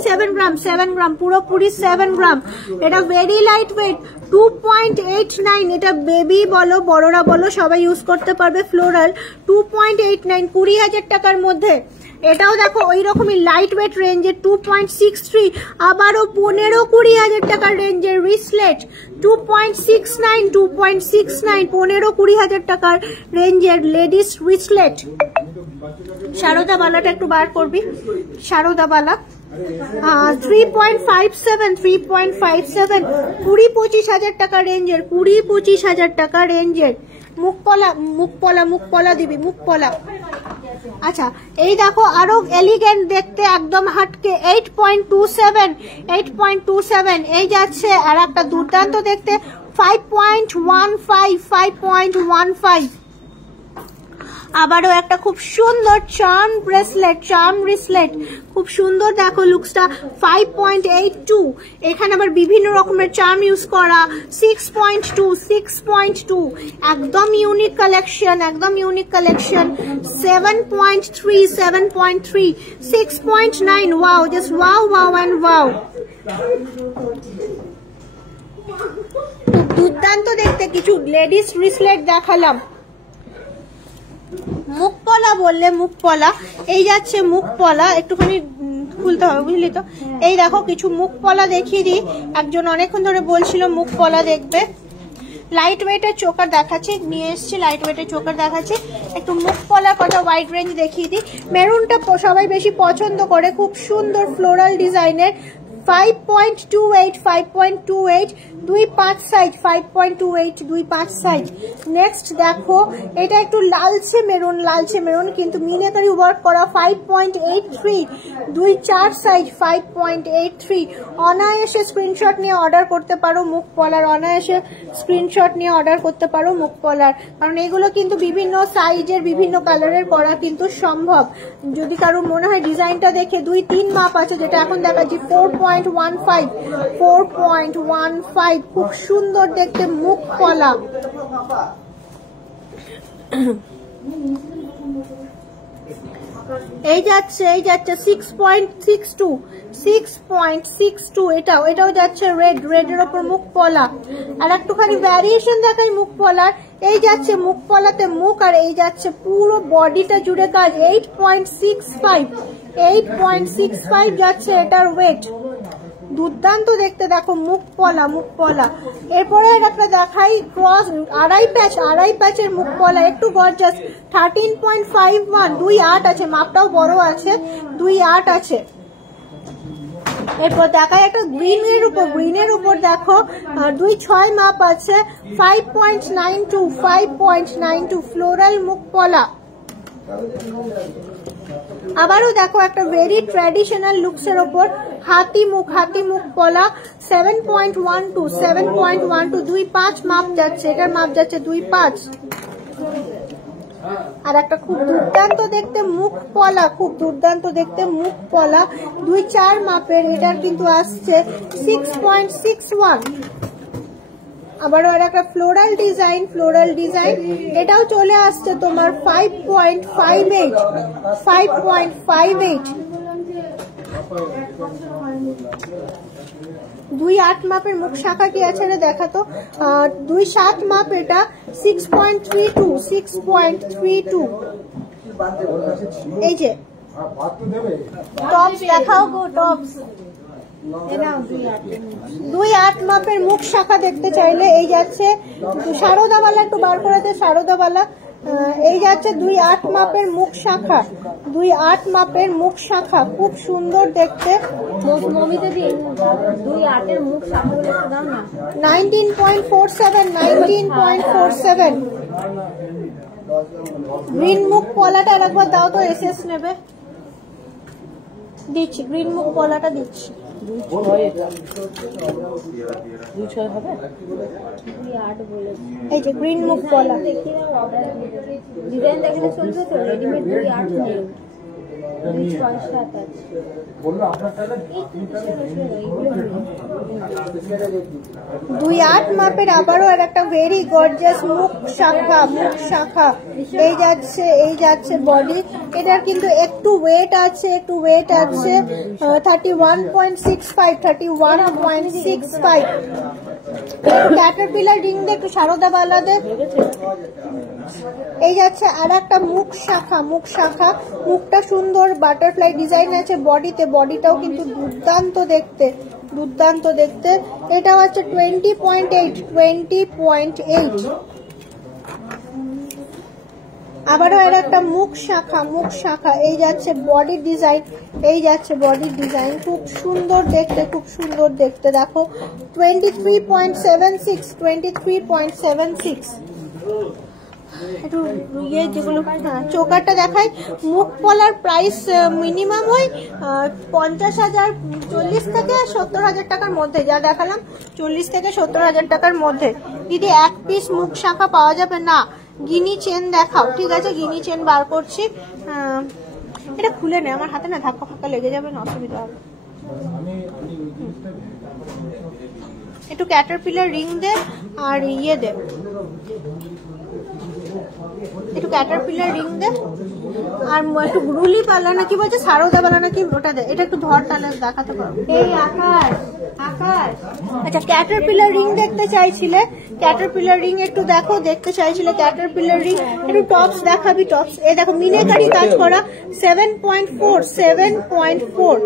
7 গ্রাম। এটা ভেরি লাইট ওয়েট, 2.89। এটা বেবি বলো, বড়রা বলো, সবাই ইউজ করতে পারবে। ফ্লোরাল 2.89, 20,000 টাকার মধ্যে। এটাও দেখো ওই রকমই লাইট ওয়েট রেঞ্জের 2.63, আবারও 15-20 হাজার টাকার রেঞ্জের রিসলেট 2.69, 15-20 হাজার টাকার রেঞ্জের লেডিস রিসলেট। সারদা বালাটা একটু বার করবি, সারদা বালা 3.57, 20-25 হাজার টাকা রেঞ্জের, 20-25 হাজার টাকা রেঞ্জের। মুখপলা দিবি, মুখপলা। আচ্ছা, এই দেখো আরো এলিগেন্ট দেখতে, একদম হাটকে 8.27। এই যাচ্ছে আর একটা দুর্দান্ত দেখতে 5.15। আবারও একটা খুব সুন্দর চার্ম ব্রেসলেট, খুব সুন্দর দেখো লুকসটা। 5.82, এখানে আবার বিভিন্ন রকমের চার্ম ইউজ করা। 6.2, একদম unique collection. 7.3, 6.9, wow, just wow and wow. খুব দুর্দান্ত দেখতে কিছু লেডিস ব্রেসলেট দেখালাম। মুখপলা বললে মুখপলা, এই যাচ্ছে মুখপলা, একটুখানি খুলতে হবে বুঝলি তো। এই দেখো কিছু মুখপলা দেখিয়ে দিই, একজন অনেকক্ষণ ধরে বলছিল মুখপলা দেখবে। লাইট ওয়েটের চোকার দেখাচ্ছি, নিয়ে এসছি লাইট ওয়েটের চোকার দেখাচ্ছি। একটু মুখপলার কথা ওয়াইড রেঞ্জ দেখিয়ে দিই। মেরুনটা সবাই বেশি পছন্দ করে, খুব সুন্দর ফ্লোরাল ডিজাইনের। 5.28, 2.5 সাইজ, 5.28, 2.5 সাইজ। নেক্সট দেখো এটা একটু লালচে মেরুন কিন্তু মিনাকারি ওয়ার্ক করা। 5.83, 2.4 সাইজ, 5.83। অনায়াসে স্ক্রিনশট নিয়ে অর্ডার করতে পারো মুখপলার, মুখপলার, কারণ এগুলো কিন্তু বিভিন্ন সাইজের বিভিন্ন কালারের করা কিন্তু সম্ভব। যদি কারোর মনে হয় ডিজাইনটা দেখে 2-3 মাপ আছে, যেটা এখন দেখাচ্ছি 4.15, খুব সুন্দর দেখতে মুখপলা। এই যাচ্ছে 6.62, এটাও যাচ্ছে রেডের ওপর মুখপলা। আর একটুখানি ভ্যারিয়েশন দেখাই মুখপলার। এই যাচ্ছে মুখপলাতে মুখ, আর এই যাচ্ছে পুরো বডিটা জুড়ে কাজ। 8.65 যাচ্ছে এটার ওয়েট। দুর্দান্ত দেখতে দেখো মুখপলা। এরপরে একটা দেখাই ক্রস আড়াই প্যাচের মুখপলা, একটু গর্জাস। 13.51, 2.8 আছে, মাপটাও বড় আছে, 2.8 আছে। এরপর দেখাই একটা গ্রিনের উপর দেখো 2.6 মাপ আছে। 5.92, ফ্লোরাল মুখপলা। আবারও দেখো একটা ভেরি ট্র্যাডিশনাল লুকসের ওপর হাতি মুখ পলা। 7.12, 2.5 মাপ যাচ্ছে, এটার মাপ যাচ্ছে 2.5। আর একটা খুব দুর্দান্ত দেখতে মুখপলা, 2.4 মাপের, এটার কিন্তু আসছে 6.61। আবারও আর একটা ফ্লোরাল ডিজাইন, এটাও চলে আসছে তোমার 5.58। 2.8 মাপের মুখ শাখা কি আছে রে দেখাতো। 2.7 মাপ, এটা 6.32। এই যে টপস দেখাও গো, টপস 2.8 মাপের মুখ শাখা দেখতে চাইলে এই যাচ্ছে সারদাওয়ালা, একটু বার করাতে সারদাওয়ালা। এই যাচ্ছে 2.8 মাপের মুখ শাখা, 2.8 মাপের মুখ শাখা, খুব সুন্দর দেখতে। 19.47 গ্রিন মুখ পলাটা একবার দাও তো, এসএস নেবে। দিচ্ছি গ্রিন মুখ পলাটা দিচ্ছি। এই যে গ্রিন মুখ পলা, ডিজাইন দেখলে চলবে তো, রেডিমেড 2.8 নেই। 2.8 মাপের আবারও আর একটা ভেরি গর্জিয়াস মুখ শাখা। এই যাচ্ছে বডি, এটার কিন্তু একটু ওয়েট আছে, 31.65। ক্যাটারপিলার রিং দিয়ে একটু সারদাওয়ালাদের। এই যাচ্ছে আর একটা মুখ শাখা, মুখটা সুন্দর বাটারফ্লাই ডিজাইন আছে বডিতে, বডিটাও কিন্তু দুর্দান্ত দেখতে। এটাও আছে 20.8। আবারও আর একটা মুখ শাখা। এই যাচ্ছে বডির ডিজাইন, খুব সুন্দর দেখতে দেখো। 23.76। একটু যেগুলো চোকারটা দেখাই। মুখ পলার প্রাইস মিনিমাম হয় 50,000, 40 থেকে 70,000 টাকার মধ্যে। যা দেখালাম 40 থেকে 70,000 টাকার মধ্যে। দিদি এক পিস মুখ শাখা পাওয়া যাবে না, গিনি চেন দেখাও। ঠিক আছে, গিনি চেন বার করছি। এটা খুলে নে, আমার হাতে না ধাক্কা ফাক্কা লেগে যাবে না, অসুবিধা হবে। একটু ক্যাটারপিলার রিং দে আর ইয়ে দে, একটু ক্যাটারপিলার রিং দে আর একটু রুলি পালা নাকি বলছে, সারদা পালা নাকি, ওটা দে। এটা একটু ধর তাহলে দেখাতে পারবো। এই আকাশ আকাশ, আচ্ছা ক্যাটারপিলার রিং দেখতে চাইছিলে, ক্যাটারপিলার রিং একটু দেখো, দেখতে চাইছিলে ক্যাটারপিলার রিং, একটু টপস দেখাবি। টপস এই দেখো মিনেকারি কাজ করা 7.4 7.4,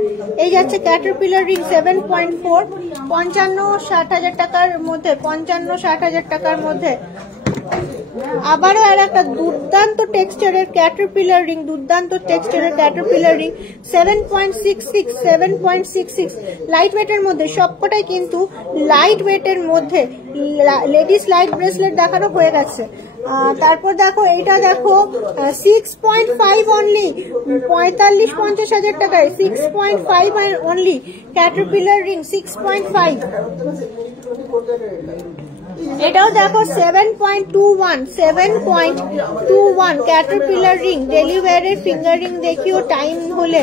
এই যাচ্ছে ক্যাটারপিলার রিং 7.4, 55-60 হাজার টাকার মধ্যে, 55-60 হাজার টাকার মধ্যে। আবারও আর একটা দুর্দান্ত টেক্সচারের ক্যাটারপিলার রিং, দুর্দান্ত টেক্সচারের ক্যাটারপিলার রিং 7.66 7.66, লাইট ওয়েটের মধ্যে, সবকটাই কিন্তু লাইট ওয়েটের মধ্যে। লেডিস লাইট ব্রেসলেট দেখানো হয়ে গেছে। তারপর দেখো এইটা দেখো 6.5 অনলি, 45-50 হাজার টাকায় 6.5 অনলি ক্যাটারপিলার রিং 6.5। এটাও দেখো 7.21 ক্যাটারপিলার রিং, ডেলিভারের ফিঙ্গার রিং দেখিও টাইম হলে,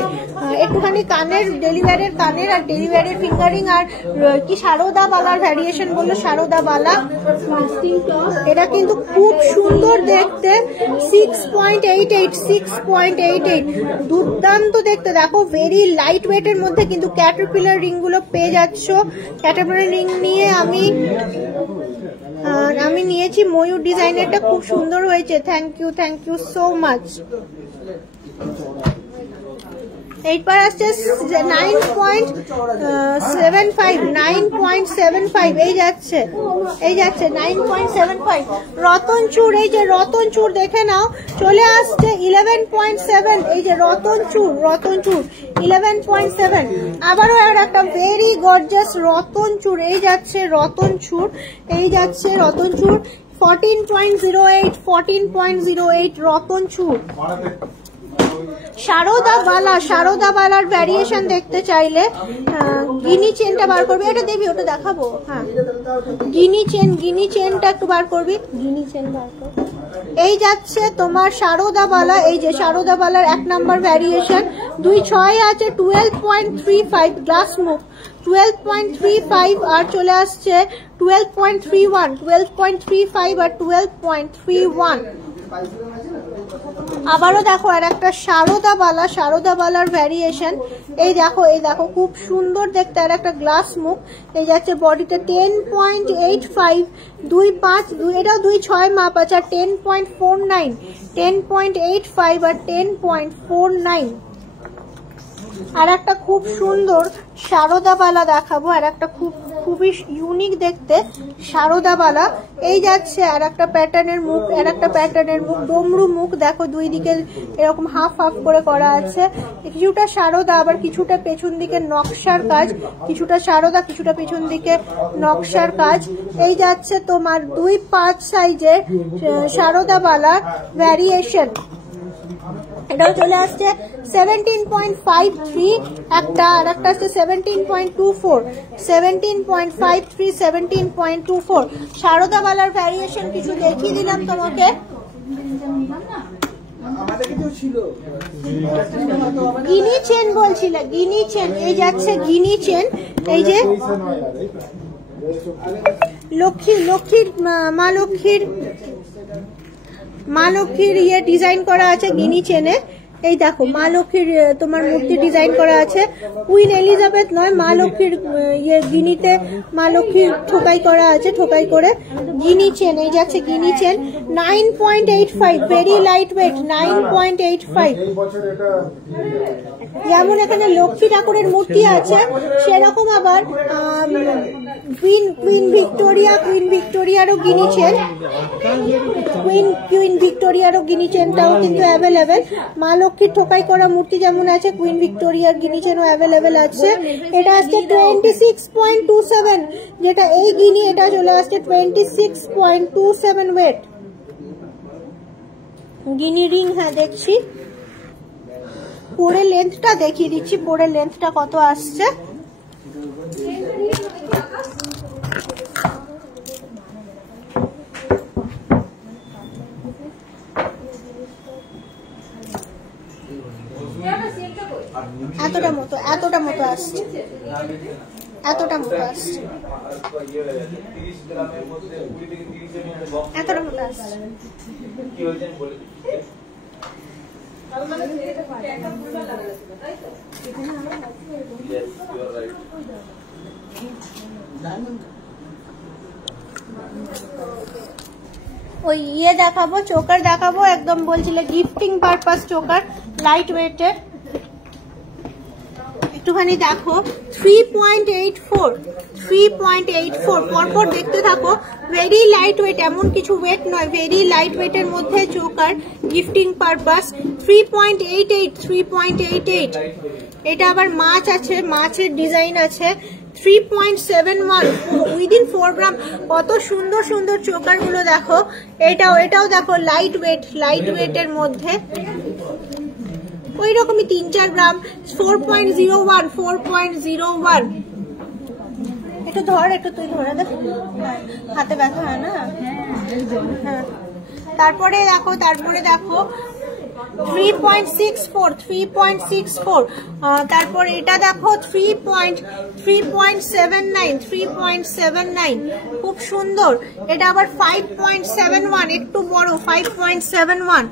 একটুখানি কানের, ডেলিভারের কানের আর ডেলিভারের ফিঙ্গার রিং। আর কি সারদা বালার ভ্যারিয়েশন বললো, সারদা বালা, এটা কিন্তু খুব সুন্দর দেখতে। 6.88 দুর্দান্ত দেখতে। দেখো ভেরি লাইট ওয়েটের মধ্যে কিন্তু ক্যাটারপিলার রিং গুলো পেয়ে যাচ্ছ। ক্যাটারপিলার রিং নিয়ে আমি নিয়েছি ময়ূর ডিজাইনেরটা, খুব সুন্দর হয়েছে। Thank you so much. এইবার আসছে 9.75 এই যাচ্ছে 9.75 রতনচুর। এই যে রতনচুর দেখে নাও, চলে আসছে 11.7, এই যে রতনচুর 11.7। আবারও আর একটা ভেরি গর্জাস রতনচুর, এই যাচ্ছে রতনচুর 14.08 রতনচুর। সারদা বালার ভ্যারিয়েশন দেখতে চাইলে গিনি চেনটা বার করবি, এটা দেবি, ওটা দেখাবো। হ্যাঁ গিনি চেনটা একটু বার করবি, গিনি চেন বার কর। এই যাচ্ছে তোমার সারদা বালা, এই যে সারদা বালার 1 নম্বর ভ্যারিয়েশন 2.6 আছে 12.35 গ্লাস মুখ 12.35, আর চলে আসছে 12.35 আর 12.31। আবারও দেখো আর একটা সারদা বালার ভ্যারিয়েশন, এই দেখো খুব সুন্দর দেখতে, আর একটা গ্লাস মুখ। এই যাচ্ছে বডিতে 10.85 2.5, এটাও 2.6 মাপ আছে, আর 10.49 10.85 আর 10.49। আর একটা খুব সুন্দর সারদা বালা দেখাবো, আর একটা খুবই ইউনিক দেখতে সারদা বালা। এই যাচ্ছে আর একটা প্যাটার্নের মুখ, ডমরু মুখ দেখো, দুই দিকে এরকম হাফ করে করা আছে। কিছুটা সারদা, আবার কিছুটা পেছন দিকে নকশার কাজ, কিছুটা সারদা কিছুটা পেছন দিকে নকশার কাজ। এই যাচ্ছে তোমার 2.5 সাইজের সারদা বালার ভ্যারিয়েশন, এটাও চলে আসছে 17.53 একটা, আর একটা আসছে 17.24 17.53 17.24 সারদা বালার ভ্যারিয়েশন কিছু দেখিয়ে দিলাম তোমাকে। গিনি চেন বলছিলে, গিনি চেন, এই যাচ্ছে গিনি চেন, এই যে লক্ষ্মীর মা লক্ষ্মীর ইয়ে ডিজাইন করা আছে গিনি চেনে। এই দেখো মা লক্ষ্মীর তোমার মূর্তি ডিজাইন করা আছে, কুইন এলিজাবেথ নয়, মা লক্ষ্মীর ইয়ে গিনিতে মা লক্ষ্মীর ঠোকাই করা আছে, ঠোকাই করে গিনি চেন। এই যাচ্ছে গিনি চেন 9.85 ভেরি লাইট ওয়েট 9.85। যেমন এখানে লক্ষ্মী ঠাকুরের মূর্তি আছে, সেরকম আবার কুইন ভিক্টোরিয়ারও গিনি চেন, কুইন ভিক্টোরিয়ারও গিনি চেনটাও কিন্তু অ্যাভেলেবেল। মা লক্ষ্মীর ঠোকাই করা মূর্তি যেমন আছে, কুইন ভিক্টোরিয়ার গিনি চেনও অ্যাভেলেবেল আছে। এটা আসছে 26.27, যেটা এই গিনি, এটা চলে আসছে 26.27 ওয়েট গিনি রিং। হ্যাঁ দেখছি, পরে লেন্থটা দেখিয়ে দিচ্ছি, পরে লেন্থটা কত আসছে। এতটা মতো আসছে, এতটা মতো আসছে, এতটা মতো আসছে। ওই ইয়ে দেখাবো, চোকার দেখাবো, একদম বলছিলে গিফটিং পারপাস চোকার, লাইট ওয়েটের। একটুখানি দেখো 3.84 পরপর দেখতে থাকো। ভেরি লাইট ওয়েট, এমন কিছু ওয়েট নয়, ভেরি লাইট ওয়েটের মধ্যে চোকার, গিফটিং পারপাস। 3.88 এটা আবার মাছ আছে, মাছের ডিজাইন আছে। 3.71 উইদিন 4 গ্রাম। কত সুন্দর সুন্দর চোকার গুলো দেখো। এটাও দেখো লাইট ওয়েটের মধ্যে, ওই রকমই 3-4 গ্রাম। 4.01 একটু ধর, একটু তুই ধরে দেখ, হাতে ব্যথা হয় না। হ্যাঁ, তারপরে দেখো 3.64 তারপর এটা দেখো 3.79 খুব সুন্দর। এটা আবার 5.71 একটু বড়, 5.71।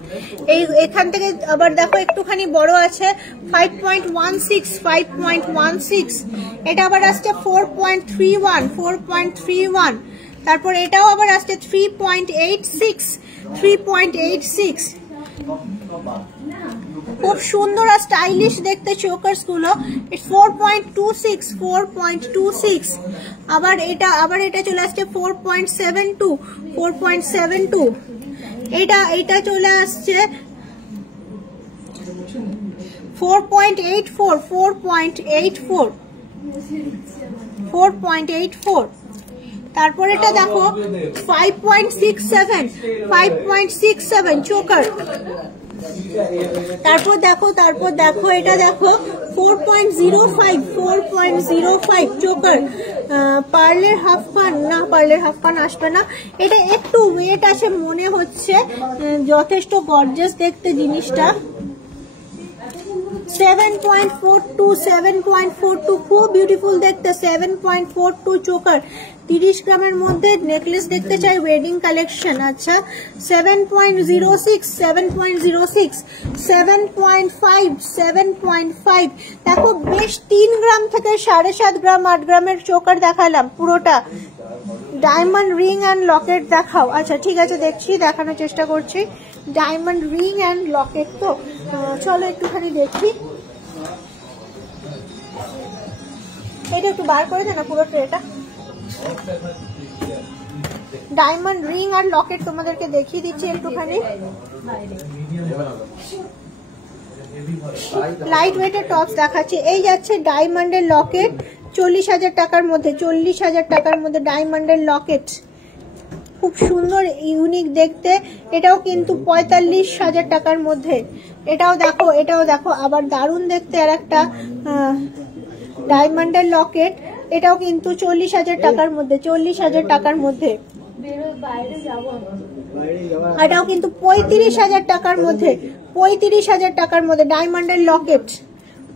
এই এখান থেকে আবার দেখো একটুখানি বড় আছে 5.16। এটা আবার আসছে 4.31। তারপর এটাও আবার আসছে 3.86। খুব সুন্দর আর স্টাইলিশ দেখতে চোকার্স গুলো। 4.26। আবার এটা চলে আসছে 4.72। এটা চলে আসছে 4.84। তারপর এটা দেখো 5.67 চোকার। তারপর দেখো এটা দেখো 4.05 চোকার। পার্লের হাফ পান আসবে না। এটা একটু ওয়েট আছে মনে হচ্ছে, যথেষ্ট গর্জাস দেখতে জিনিসটা। 7.42 খুব বিউটিফুল দেখতে। 7.42 চোকার, 30 গ্রামের মধ্যে নেকলেস দেখতে চাই, ওয়েডিং কালেকশন। আচ্ছা 7.06 7.5 দেখো বেশ 3 গ্রাম থেকে 7.5 গ্রাম 8 গ্রামের চোকার দেখালাম পুরোটা। ডায়মন্ড রিং অ্যান্ড লকেট দেখাও। আচ্ছা ঠিক আছে, দেখছি, দেখানোর চেষ্টা করছি। ডায়মন্ড রিং অ্যান্ড লকেট, তো চলো একটুখানি দেখি। এটা একটু বার করে দে না পুরো ট্রেটা। ডায়মন্ড রিং আর লকেট তোমাদেরকে দেখিয়ে দিচ্ছি একটুখানি। লাইট ওয়েটের টপস দেখাচ্ছি। এই যাচ্ছে ডায়মন্ডের লকেট 40,000 টাকার মধ্যে, 40,000 টাকার মধ্যে ডায়মন্ডের লকেট, খুব সুন্দর ইউনিক দেখতে। এটাও কিন্তু 45,000 টাকার মধ্যে। এটাও দেখো আবার দারুণ দেখতে। আর একটা ডায়মন্ডের লকেট, এটাও কিন্তু 40,000 টাকার মধ্যে, 40,000 টাকার মধ্যে। এটাও কিন্তু 35,000 টাকার মধ্যে, 35,000 টাকার মধ্যে ডায়মন্ডের লকেট,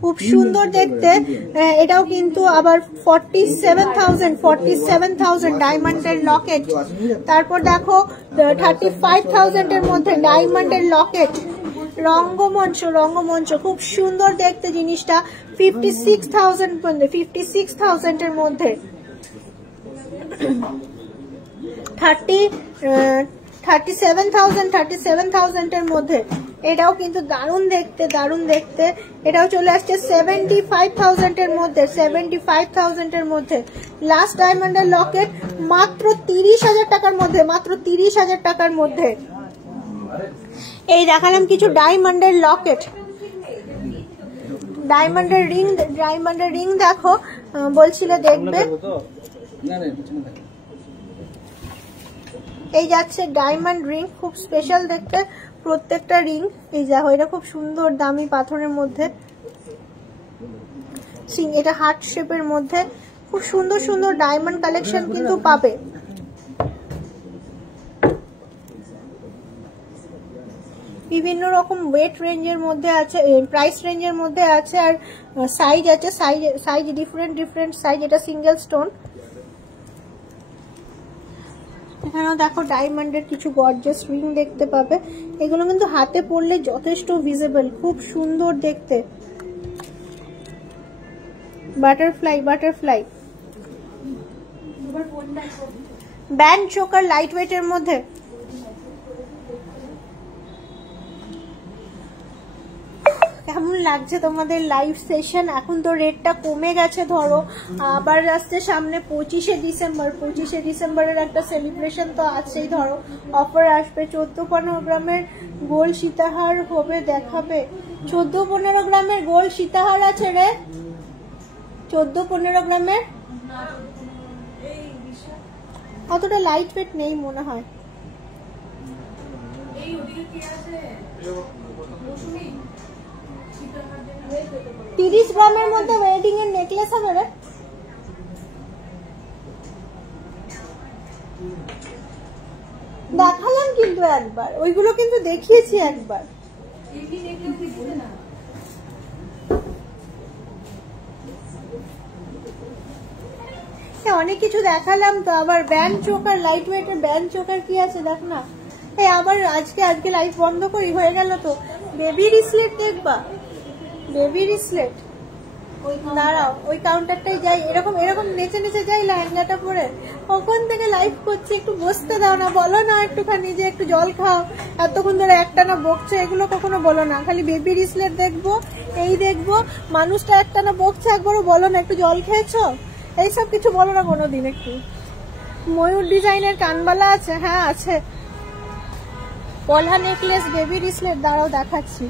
খুব সুন্দর দেখতে। এটাও কিন্তু আবার 47,000 ডায়মন্ডের লকেট। তারপর দেখো 35,000 এর মধ্যে ডায়মন্ডের লকেট, রঙ্গমঞ্চ খুব সুন্দর দেখতে জিনিসটা। 56,000 এর মধ্যে। 37,000 এর মধ্যে। এটাও কিন্তু দারুণ দেখতে। এটাও চলে আসছে 75,000 এর মধ্যে, 75,000 এর মধ্যে। লাস্ট ডায়মন্ডের লকেট মাত্র 30,000 টাকার মধ্যে, মাত্র 30,000 টাকার মধ্যে। এই দেখালাম কিছু ডায়মন্ডের লকেট। ডায়মন্ডের রিং দেখো, বলছিলে দেখবে। এই যাচ্ছে ডায়মন্ড রিং, খুব স্পেশাল দেখতে প্রত্যেকটা রিং। এই দেখো, এটা খুব সুন্দর দামি পাথরের মধ্যে, এটা হার্ট শেপের মধ্যে। খুব সুন্দর ডায়মন্ড কালেকশন কিন্তু পাবে। বিভিন্ন রকম ওয়েট রেঞ্জের মধ্যে আছে, প্রাইস রেঞ্জের মধ্যে আছে, আর সাইজ আছে, সাইজ ডিফারেন্ট সাইজ। এটা সিঙ্গেল স্টোন। এখানেও দেখো ডায়মন্ডের কিছু গর্জিয়াস রিং দেখতে পাবে। এগুলো কিন্তু হাতে পরলে যথেষ্ট ভিজিবল, খুব সুন্দর দেখতে। বাটারফ্লাই ব্যান্ড চোকার লাইট ওয়েটের মধ্যে। কেমন লাগছে তোমাদের লাইভ সেশন? এখন তো রেটটা কমে গেছে, ধরো আবার আসছে সামনে 25শে ডিসেম্বরের একটা সেলিব্রেশন তো আছেই, ধরো অফার আসবে। 14-15 গ্রামের গোল সীতাহার হবে, দেখাবে? 14-15 গ্রামের গোল সীতাহার আছে রে, 14-15 গ্রামের। অতটা লাইট ওয়েট নেই মনে হয়। 30 গ্রামের মধ্যে ওয়েডিং এর নেকলেস হবে রে। দেখালাম কিন্তু একবার, ওইগুলো কিন্তু দেখিয়েছি একবার। অনেক কিছু দেখালাম তো। আবার ব্যান্ড চোকার, লাইট ওয়েটের ব্যান্ড চোকার কি আছে দেখ না। আবার আজকে লাইভ বন্ধ করি, হয়ে গেল তো। বেবি রিসলেট দেখবা? বেবি রিসলেট, দাঁড়াও ওই কাউন্টারটাই যাই, এরকম নেচে যাই লেহেঙ্গাটা পরে। কখন থেকে লাইভ করছি, একটু বসতে দাও না, বলো না একটুখানি যে একটু জল খাও, এতক্ষণ ধরে একটানা বকছে, এগুলো কখনো বলো না। খালি বেবি রিসলেট দেখবো, এই দেখবো, মানুষটা একটানা বকছে, একবারও বলো না একটু জল খেয়েছো, এইসব কিছু বলো না কোনোদিন। একটু ময়ূর ডিজাইনের কানবালা আছে, হ্যাঁ আছে। পলহা নেকলেস, বেবি রিসলেট, দাঁড়াও দেখাচ্ছি।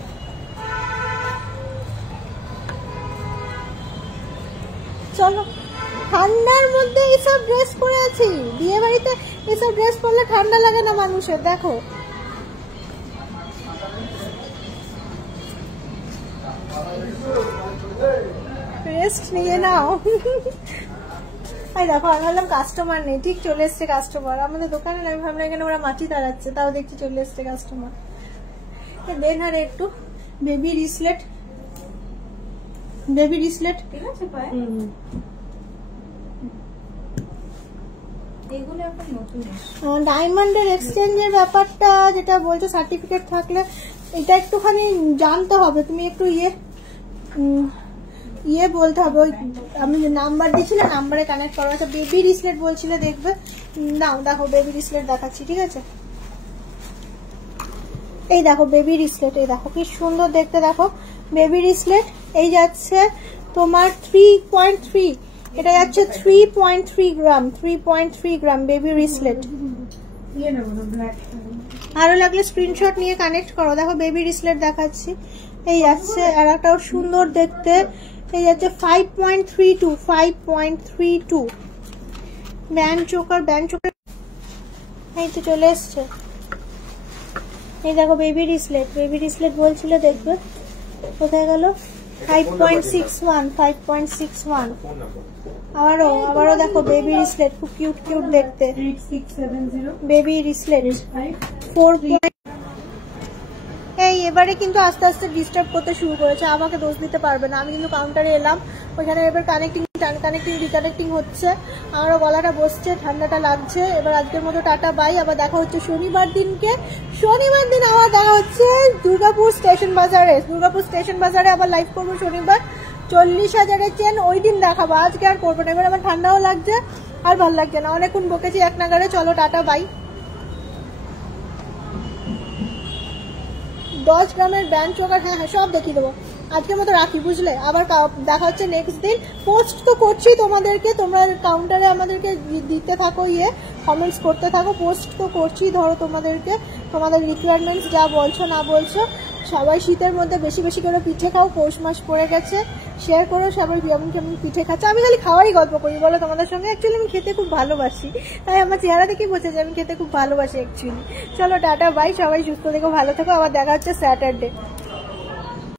চলো, ঠান্ডার মধ্যে এইসব ড্রেস পরে আছি, বিয়ে বাড়িতে এইসব ড্রেস পরলে ঠান্ডা লাগে না মানুষের। দেখো রেস্ট নিয়ে নাও। দেখো আমি ভাবলাম কাস্টমার নেই, ঠিক চলে এসছে কাস্টমার আমাদের দোকানে। আমি ভাবলাম এখানে ওরা মাছি দাঁড়াচ্ছে, তাও দেখছি চলে এসছে কাস্টমার। দেন আর একটু বেবি রিসলেট ঠিক আছে পায়। ডায়মন্ডের এক্সচেঞ্জের ব্যাপারটা যেটা বলছে, সার্টিফিকেট থাকলে এটা একটুখানি জানতে হবে। তুমি একটু ইয়ে বলতে হবে, ওই আমি নাম্বার দিয়েছি না, নাম্বারে কানেক্ট করা আছে। বেবি রিসলেট বলছিলে দেখবে, নাও দেখো বেবি রিসলেট দেখাচ্ছি, ঠিক আছে? এই দেখো বেবি রিসলেট, এই দেখো কি সুন্দর দেখতে। দেখো বেবি রিসলেট, এই যাচ্ছে তোমার 3.3, এটা যাচ্ছে 3.3 গ্রাম, 3.3 গ্রাম বেবি রিসলেট। আরো লাগলে স্ক্রিনশট নিয়ে কানেক্ট করো। দেখো বেবি রিসলেট দেখাচ্ছি, এই যাচ্ছে। আর একটাও সুন্দর দেখতে, এই যাচ্ছে 5.32 ব্যান্ড চোকার, এই তো চলে এসছে। এই দেখো বেবি রিসলেট বলছিল দেখবে, কোথায় গেল? 5.61 আবারও দেখো বেবি রিসলেট, খুব কিউট দেখতে। বেবি রিসলেট 4. এই এবারে কিন্তু আস্তে আস্তে ডিস্টার্ব করতে শুরু করেছে, আমাকে দোষ দিতে পারবে না। আমি কিন্তু কাউন্টারে এলাম, ওইখানে এবার কানেক্টিং রিকানেক্টিং হচ্ছে, আমারও গলাটা বসছে, ঠান্ডাটা লাগছে। এবার আজকের মতো টাটা বাই, আবার দেখা হচ্ছে শনিবার দিন আবার দেখা হচ্ছে দুর্গাপুর স্টেশন বাজারে আবার লাইভ করবো শনিবার। 40,000-এর চেন ওই দিন দেখাবো, আজকে আর করবো না। এবার আমার ঠান্ডাও লাগছে, আর ভালো লাগছে না, অনেকক্ষণ বকেছি এক নাগারে। চলো টাটা বাই। 10 গ্রামের ব্যান্ড চোকার, হ্যাঁ সব দেখিয়ে দেবো। আজকের মতো রাখি, বুঝলে? আবার দেখা হচ্ছে নেক্সট দিন। পোস্ট তো করছি তোমাদেরকে, তোমরা কাউন্টারে আমাদেরকে দিতে থাকো, কমেন্টস করতে থাকো। পোস্ট তো করছি, ধরো তোমাদের রিকোয়ারমেন্টস যা বলছো না বলছো। সবাই শীতের মধ্যে বেশি বেশি করে পিঠে খাও, পৌষ মাস পড়ে গেছে। শেয়ার করো সবাই কেমন পিঠে খাচ্ছে। আমি খালি খাওয়ারই গল্প করি বলো তোমাদের সঙ্গে, অ্যাকচুয়ালি আমি খেতে খুব ভালোবাসি, তাই আমার চেহারা দেখেই বোঝা যায় আমি খেতে খুব ভালোবাসি অ্যাকচুয়ালি। চলো টাটা বাই, সবাই সুস্থ থেকো, ভালো থেকো, আবার দেখা হচ্ছে স্যাটারডে।